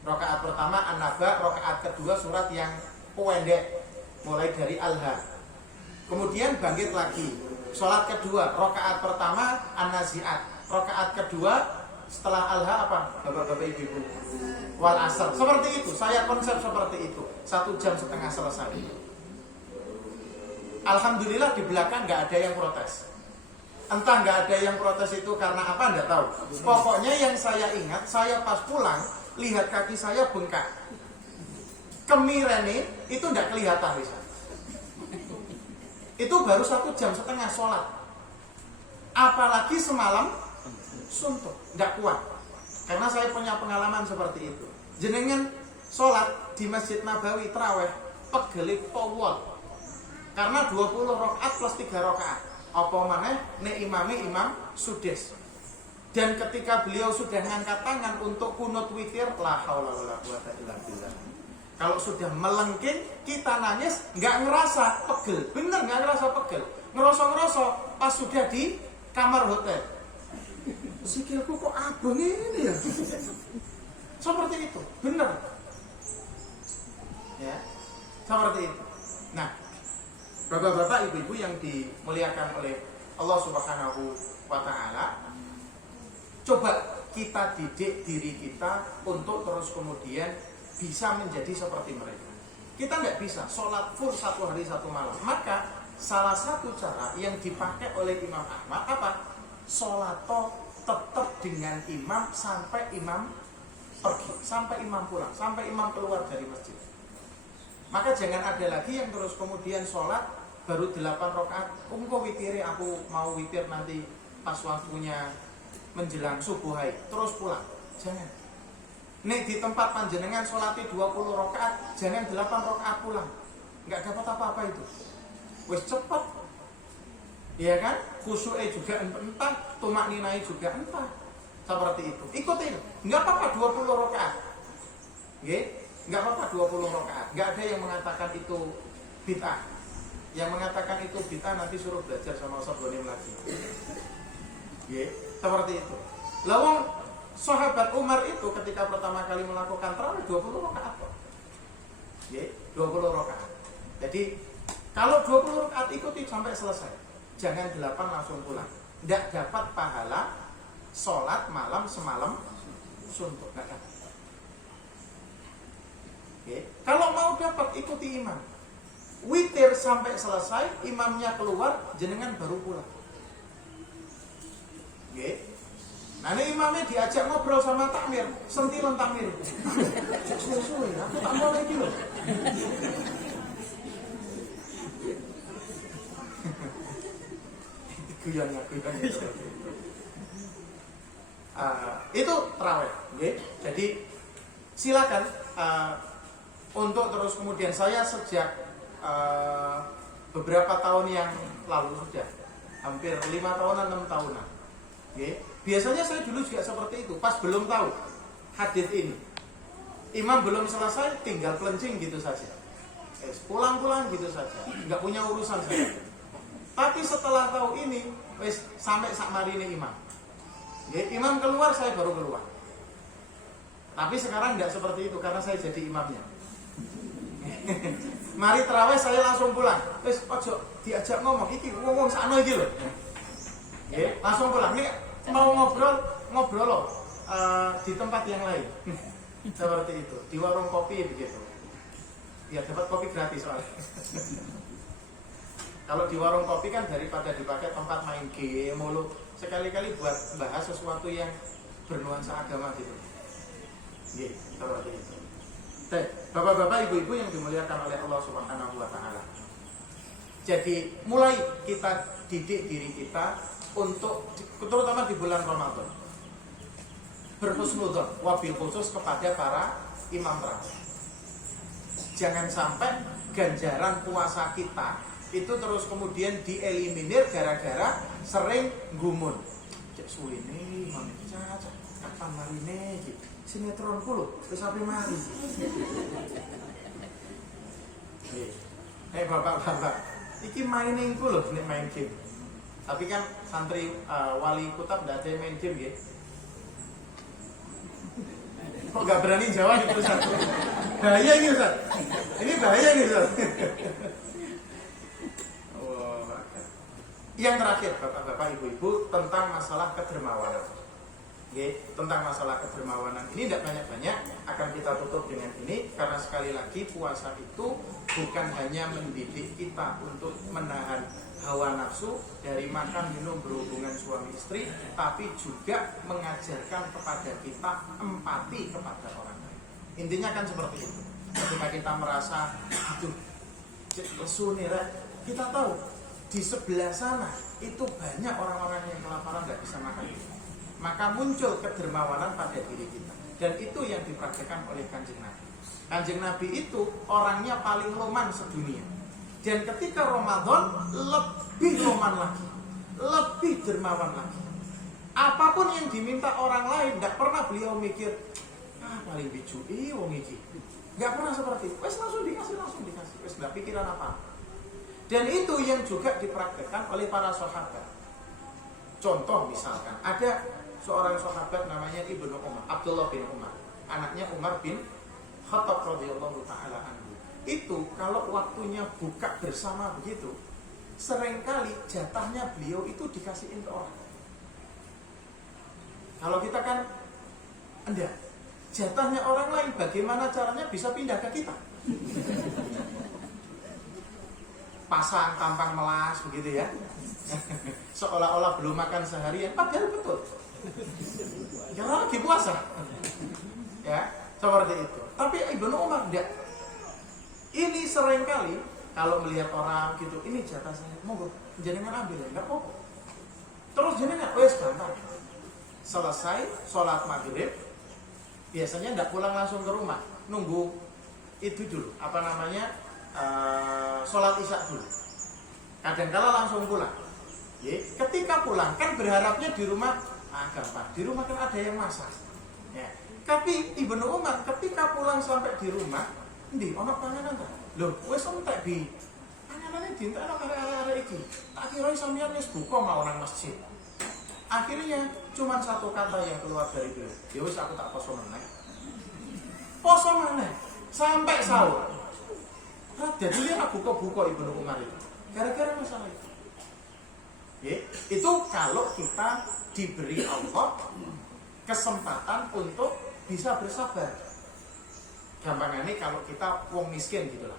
Rakaat pertama An-Naba, rakaat kedua surat yang pendek, mulai dari Al-Ha. Kemudian bangkit lagi. Sholat kedua, rakaat pertama An-Nazi'at, rakaat kedua setelah Al-Ha apa? Bapak-bapak ibu-ibu, Wal Asr. Seperti itu, saya konsep seperti itu. 1,5 jam selesai. Alhamdulillah di belakang nggak ada yang protes. Entah nggak ada yang protes itu karena apa, nggak tahu. Pokoknya yang saya ingat, saya pas pulang lihat kaki saya bengkak. Kemirene itu nggak kelihatan bisa. Itu baru 1,5 jam sholat. Apalagi semalam suntuk, nggak kuat. Karena saya punya pengalaman seperti itu. Jenengan sholat di Masjid Nabawi tarawih pegelik powol. Karena 20 rakaat plus 3 rakaat. Apa maneh nek imam sudes. Dan ketika beliau sudah ngangkat tangan untuk kunut witir, la haula wala quwata illa billah. Kalau sudah melengking, kita nangis, nggak ngerasa pegel. Bener nggak ngerasa pegel. Ngerosok-ngerosok pas sudah di kamar hotel. Sikilku kok abang ini ya? Seperti itu, bener. Ya, seperti itu. Nah, bapak-bapak, ibu-ibu yang dimuliakan oleh Allah Subhanahu wa Ta'ala, coba kita didik diri kita untuk terus kemudian bisa menjadi seperti mereka. Kita nggak bisa sholat full 1 hari 1 malam. Maka salah satu cara yang dipakai oleh Imam Ahmad apa? Sholat tetap dengan imam sampai imam pergi, sampai imam pulang, sampai imam keluar dari masjid. Maka jangan ada lagi yang terus kemudian sholat baru 8 rakaat. Kok witire aku mau witir nanti pas waktunya menjelang subuh hai, terus pulang. Jangan. Nek di tempat panjenengan sholatnya 20 rakaat, jangan 8 rakaat pulang. Enggak dapat apa-apa itu. Wis cepet. Iya kan? Khusyuknya juga entah, tumak ninai juga entah. Seperti itu. Ikutin. Enggak apa-apa 20 rakaat. Nggih? Enggak apa-apa 20 rakaat. Enggak ada yang mengatakan itu bid'ah. Yang mengatakan itu bid'ah nanti suruh belajar sama Ustaz Bonim lagi. Nggih? Seperti itu. Lawang sahabat Umar itu ketika pertama kali melakukan tarawih 20 rakaat. Nggih? 20 rakaat. Jadi kalau 20 rakaat ikuti sampai selesai. Jangan 8 langsung pulang. Tidak dapat pahala sholat malam semalam suntuk. Tidak dapat. Okay. Kalau mau dapat ikuti imam. Witir sampai selesai, imamnya keluar, jenengan baru pulang. Okay. Nah ini imamnya diajak ngobrol sama takmir, sentilan takmir. Suwe-suwe, aku tak mau lagi loh. Guyonnya. Itu tarawih, okay? Jadi silakan untuk terus kemudian saya sejak beberapa tahun yang lalu sudah hampir 5 tahunan 6 tahunan, okay? Biasanya saya dulu juga seperti itu, pas belum tahu hadis ini, imam belum selesai tinggal kelencing gitu saja, pulang-pulang gitu saja, nggak punya urusan saya. Tapi setelah tahu ini, wes sampai sakmari ini imam. Ya, imam keluar, saya baru keluar. Tapi sekarang nggak seperti itu karena saya jadi imamnya. Mari terawih saya langsung pulang. Wes ojo diajak ngomong, iki ngomong sakno iki lho. Ya, langsung pulang. Nih mau ngobrol loh di tempat yang lain. Seperti itu, di warung kopi begitu. Ya dapat kopi gratis soalnya. Kalau di warung kopi kan daripada dipakai tempat main game mulu, sekali-kali buat bahas sesuatu yang bernuansa agama gitu. Nggih, seperti itu. Bapak-bapak, ibu-ibu yang dimuliakan oleh Allah Subhanahu wa taala. Jadi, mulai kita didik diri kita untuk terutama di bulan Ramadan. Berhusnudzon, wabil khusus kepada para imam tarawih. Jangan sampai ganjaran puasa kita itu terus kemudian dieliminir gara-gara sering gumun. Cek suwene mami caca kapan marine iki sinetron ku lho wis sampe mari. Bapak-bapak, iki mainin ku lho nek main game. Tapi kan santri wali kutab ndak ada main game nggih. Kok gak berani jawab itu Ustaz? Bahaya ini Ustaz. Ini bahaya nih Ustaz. Yang terakhir bapak-bapak ibu-ibu tentang masalah kedermawanan. Oke, tentang masalah kedermawanan ini tidak banyak-banyak, akan kita tutup dengan ini karena sekali lagi puasa itu bukan hanya mendidik kita untuk menahan hawa nafsu dari makan minum berhubungan suami istri, tapi juga mengajarkan kepada kita empati kepada orang lain. Intinya kan seperti itu. Ketika kita merasa aduh sunira, kita tahu di sebelah sana itu banyak orang-orang yang kelaparan tidak bisa makan. Maka muncul kedermawanan pada diri kita. Dan itu yang dipraktikkan oleh Kanjeng Nabi. Kanjeng Nabi itu orangnya paling loman sedunia. Dan ketika Ramadan lebih loman lagi, lebih dermawan lagi. Apapun yang diminta orang lain, tidak pernah beliau mikir paling bijui wong iki. Tidak pernah seperti itu. Wes langsung dikasih. Wes tidak pikiran apa. Dan itu yang juga dipraktikkan oleh para sahabat. Contoh misalkan, ada seorang sahabat namanya Ibnu Umar, Abdullah bin Umar, anaknya Umar bin Khattab radhiyallahu taala anhu. Itu kalau waktunya buka bersama begitu, seringkali jatahnya beliau itu dikasihin ke orang. Kalau kita kan enggak, jatahnya orang lain bagaimana caranya bisa pindah ke kita. Pasang tampang melas begitu ya. Seolah-olah belum makan seharian, padahal betul. Karena lagi puasa. Ya, seperti itu. Tapi Ibnu Umar enggak. Ini seringkali kalau melihat orang gitu, ini jatah saya, monggo jenengan ambil ya, enggak apa-apa. Terus jenengan, wes gampang. Selesai sholat maghrib, biasanya enggak pulang langsung ke rumah, nunggu itu dulu, sholat isya dulu. Kadang-kala langsung pulang. Ketika pulang kan berharapnya di rumah gampang, di rumah kan ada yang masak. Ya. Tapi Ibnu Umar ketika pulang sampai di rumah, ndi ana panganan ta? Lho, wis entek bi. Panganane dientekno karo arek-arek iki. Tak kira sampeyan wis buka mau nang masjid. Akhirnya cuma satu kata yang keluar dari beliau. Ya wis aku tak poso meneh. Poso meneh sampai sahur. Jadi dia buka-buka Ibnu Umar itu. Gara-gara masalah itu. Itu kalau kita diberi Allah kesempatan untuk bisa bersabar. Gampangannya kalau kita wong miskin gitulah.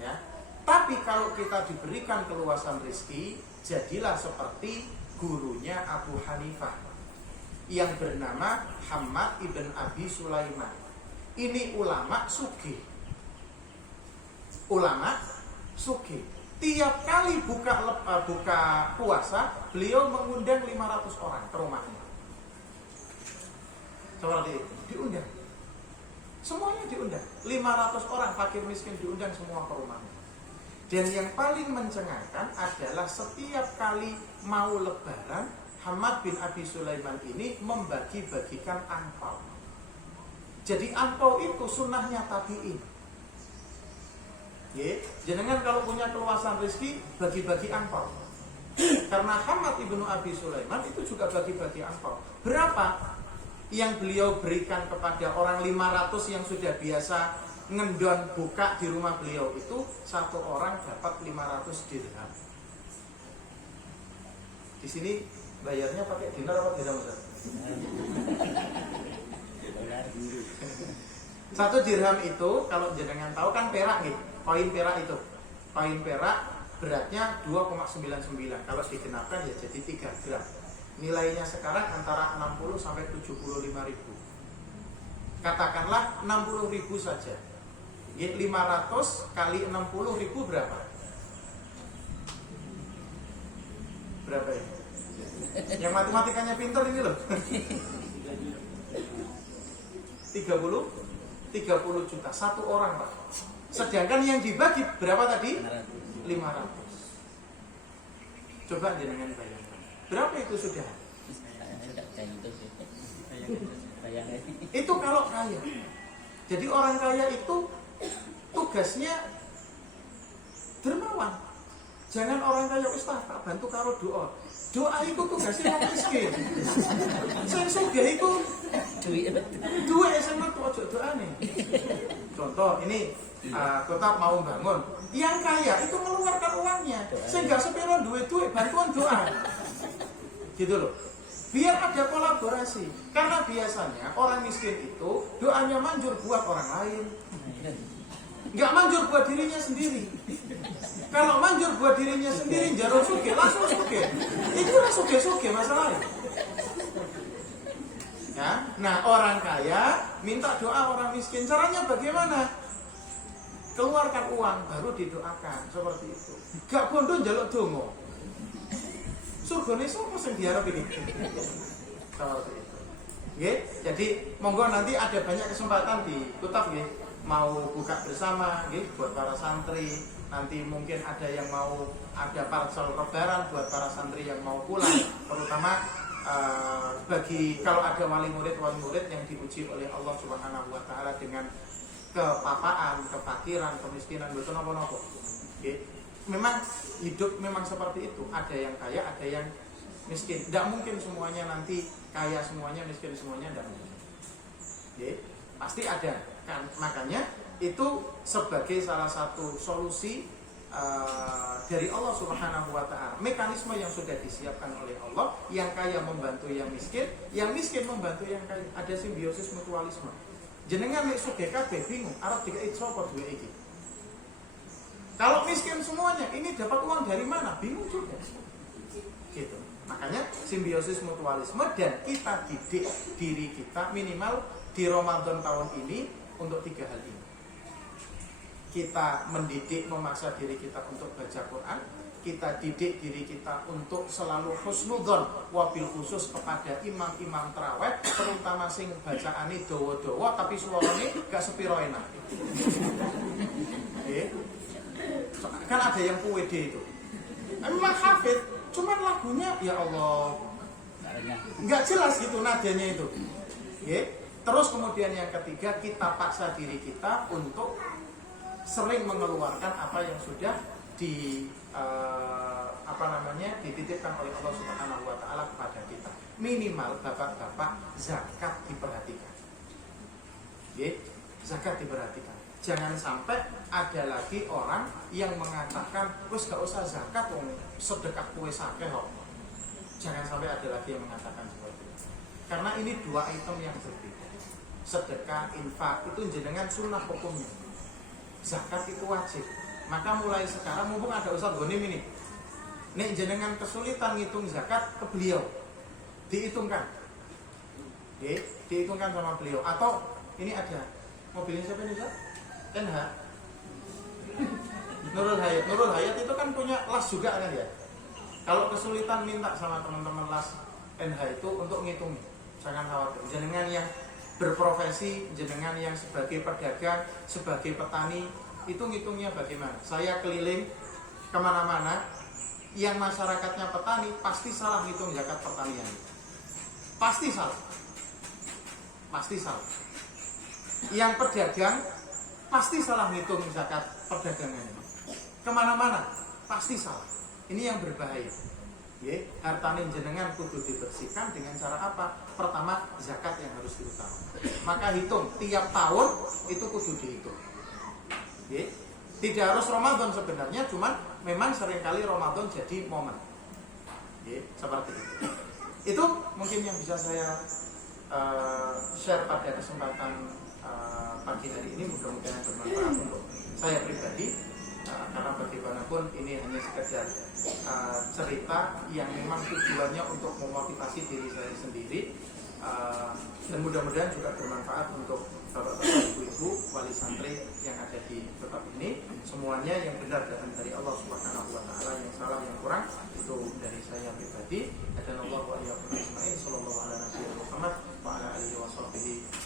Ya. Tapi kalau kita diberikan keluasan rezeki, jadilah seperti gurunya Abu Hanifah yang bernama Hammad ibn Abi Sulaiman. Ini ulama sugih. Ulama sugih. Tiap kali buka puasa, beliau mengundang 500 orang ke rumahnya. Seperti itu, diundang. Semuanya diundang. 500 orang fakir miskin diundang semua ke rumahnya. Dan yang paling mencengangkan adalah setiap kali mau lebaran, Hammad bin Abi Sulaiman ini membagi-bagikan angpau. Jadi angpau itu sunnahnya tabi'in. Jenengan kalau punya keluasan rezeki, bagi-bagi angpau. Karena Hammad ibnu Abi Sulaiman itu juga bagi-bagi angpau. Berapa yang beliau berikan kepada orang 500 yang sudah biasa ngendon buka di rumah beliau itu, satu orang dapat 500 dirham. Di sini bayarnya pakai dinar apa dirham, Ustaz? Satu dirham itu kalau jenengan tahu kan perak nih. Koin perak itu, koin perak beratnya 2,99. Kalau digenapkan ya jadi 3 gram. Nilainya sekarang antara 60 sampai 75 ribu. Katakanlah 60 ribu saja. 500 kali 60 ribu berapa? Berapa ya? Yang matematikanya pintar ini loh. 30 juta satu orang, Pak. Sedangkan yang dibagi berapa tadi? 500. Coba jenengan bayangkan. Berapa itu sudah? Itu kalau kaya. Jadi orang kaya itu tugasnya dermawan. Jangan orang kaya wis tak bantu karo doa. Doa itu tugasnya orang miskin. Sing sugih itu duit sing metu aja doane. Contoh ini kota mau bangun, yang kaya itu mengeluarkan uangnya, sehingga sepiro duit bantuan doa, gitu loh. Biar ada kolaborasi, karena biasanya orang miskin itu doanya manjur buat orang lain, nggak manjur buat dirinya sendiri. Kalau manjur buat dirinya sendiri, jarang suge, langsung suge, itu lah suge masalahnya. Ya, nah orang kaya minta doa orang miskin, caranya bagaimana? Keluarkan uang baru didoakan, seperti itu. Gak bondo njaluk donga. Surgane sapa sing diharap ini? Seperti itu. Nggih, jadi monggo nanti ada banyak kesempatan di Kutap nggih, mau buka bersama nggih buat para santri. Nanti mungkin ada yang mau ada parcel lebaran buat para santri yang mau pulang, terutama bagi kalau ada wali murid yang diuji oleh Allah Subhanahu wa taala dengan kepapaan, kefakiran, kemiskinan, betul apa-apa. Memang hidup memang seperti itu. Ada yang kaya, ada yang miskin. Tidak mungkin semuanya nanti kaya semuanya, miskin semuanya, tidak mungkin. Pasti ada. Kan? Makanya itu sebagai salah satu solusi dari Allah Subhanahu wa taala. Mekanisme yang sudah disiapkan oleh Allah, yang kaya membantu yang miskin membantu yang kaya. Ada simbiosis mutualisme. Jenengan nek sugih kabeh bingung, arep dikei sapa duwe iki. Kalau miskin semuanya, ini dapat uang dari mana? Bingung juga. Gitu. Makanya simbiosis mutualisme, dan kita didik diri kita minimal di Ramadan tahun ini untuk 3 hal ini. kita mendidik, memaksa diri kita untuk baca Quran, kita didik diri kita untuk selalu husnudzon, wabil khusus kepada imam-imam tarawih, terutama sing bacaane dawa-dawa tapi suarane gak sepiro enak. Kan ada yang puwede itu. Memang hafid, cuman lagunya ya Allah nggak jelas gitu nadanya itu. Terus kemudian yang ketiga, kita paksa diri kita untuk sering mengeluarkan apa yang sudah dititipkan oleh Allah Subhanahu wa taala kepada kita. Minimal bapak-bapak zakat diperhatikan. Zakat diperhatikan. Jangan sampai ada lagi orang yang mengatakan wis gak usah zakat wong sedekah kowe sakeh kok. Jangan sampai ada lagi yang mengatakan seperti itu. Karena ini dua item yang berbeda. Sedekah, infak itu jenengan sunnah hukumnya. Zakat itu wajib. Maka mulai sekarang mumpung ada Ustaz Gonim ini, nek jenengan kesulitan ngitung zakat ke beliau, dihitungkan, dihitungkan sama beliau. Atau ini ada mobilnya siapa nih Ustaz? NH Nurul Hayat. Nurul Hayat itu kan punya las juga kan ya. Kalau kesulitan minta sama teman-teman las NH itu untuk ngitung. Jangan khawatir. Jenengan yang berprofesi, jenengan yang sebagai pedagang, sebagai petani, itu ngitungnya bagaimana? Saya keliling kemana-mana, yang masyarakatnya petani pasti salah ngitung zakat pertanian. Pasti salah. Pasti salah. Yang pedagang pasti salah ngitung zakat perdagangan. Kemana-mana pasti salah. Ini yang berbahaya. Hartane jenengan kudu dibersihkan dengan cara apa? Pertama, zakat yang harus diutamakan. Maka hitung tiap tahun itu kudu dihitung. Tidak harus Ramadan sebenarnya, cuman memang seringkali Ramadan jadi momen. Seperti itu. Itu mungkin yang bisa saya share pada kesempatan pagi hari ini. Mudah-mudahan bermanfaat untuk saya pribadi. Karena bagaimanapun ini hanya sekedar cerita yang memang tujuannya untuk memotivasi diri saya sendiri, dan mudah-mudahan juga bermanfaat untuk bapak-bapak, ibu-ibu, wali santri yang ada di tempat ini. Semuanya yang benar datang dari Allah Subhanahu wa taala, yang salah yang kurang itu dari saya pribadi. Adanallahu wa iyyakum ajmain. Sallallahu ala nabiyina Muhammad wa ala alihi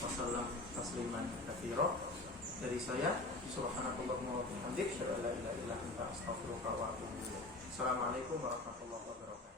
wasallam tasliman katsira. Dari saya, subhanakallahumma wa bihamdik, asyhadu an la ilaha illa anta, astaghfiruka wa atubu ilaik. Assalamualaikum warahmatullahi wabarakatuh.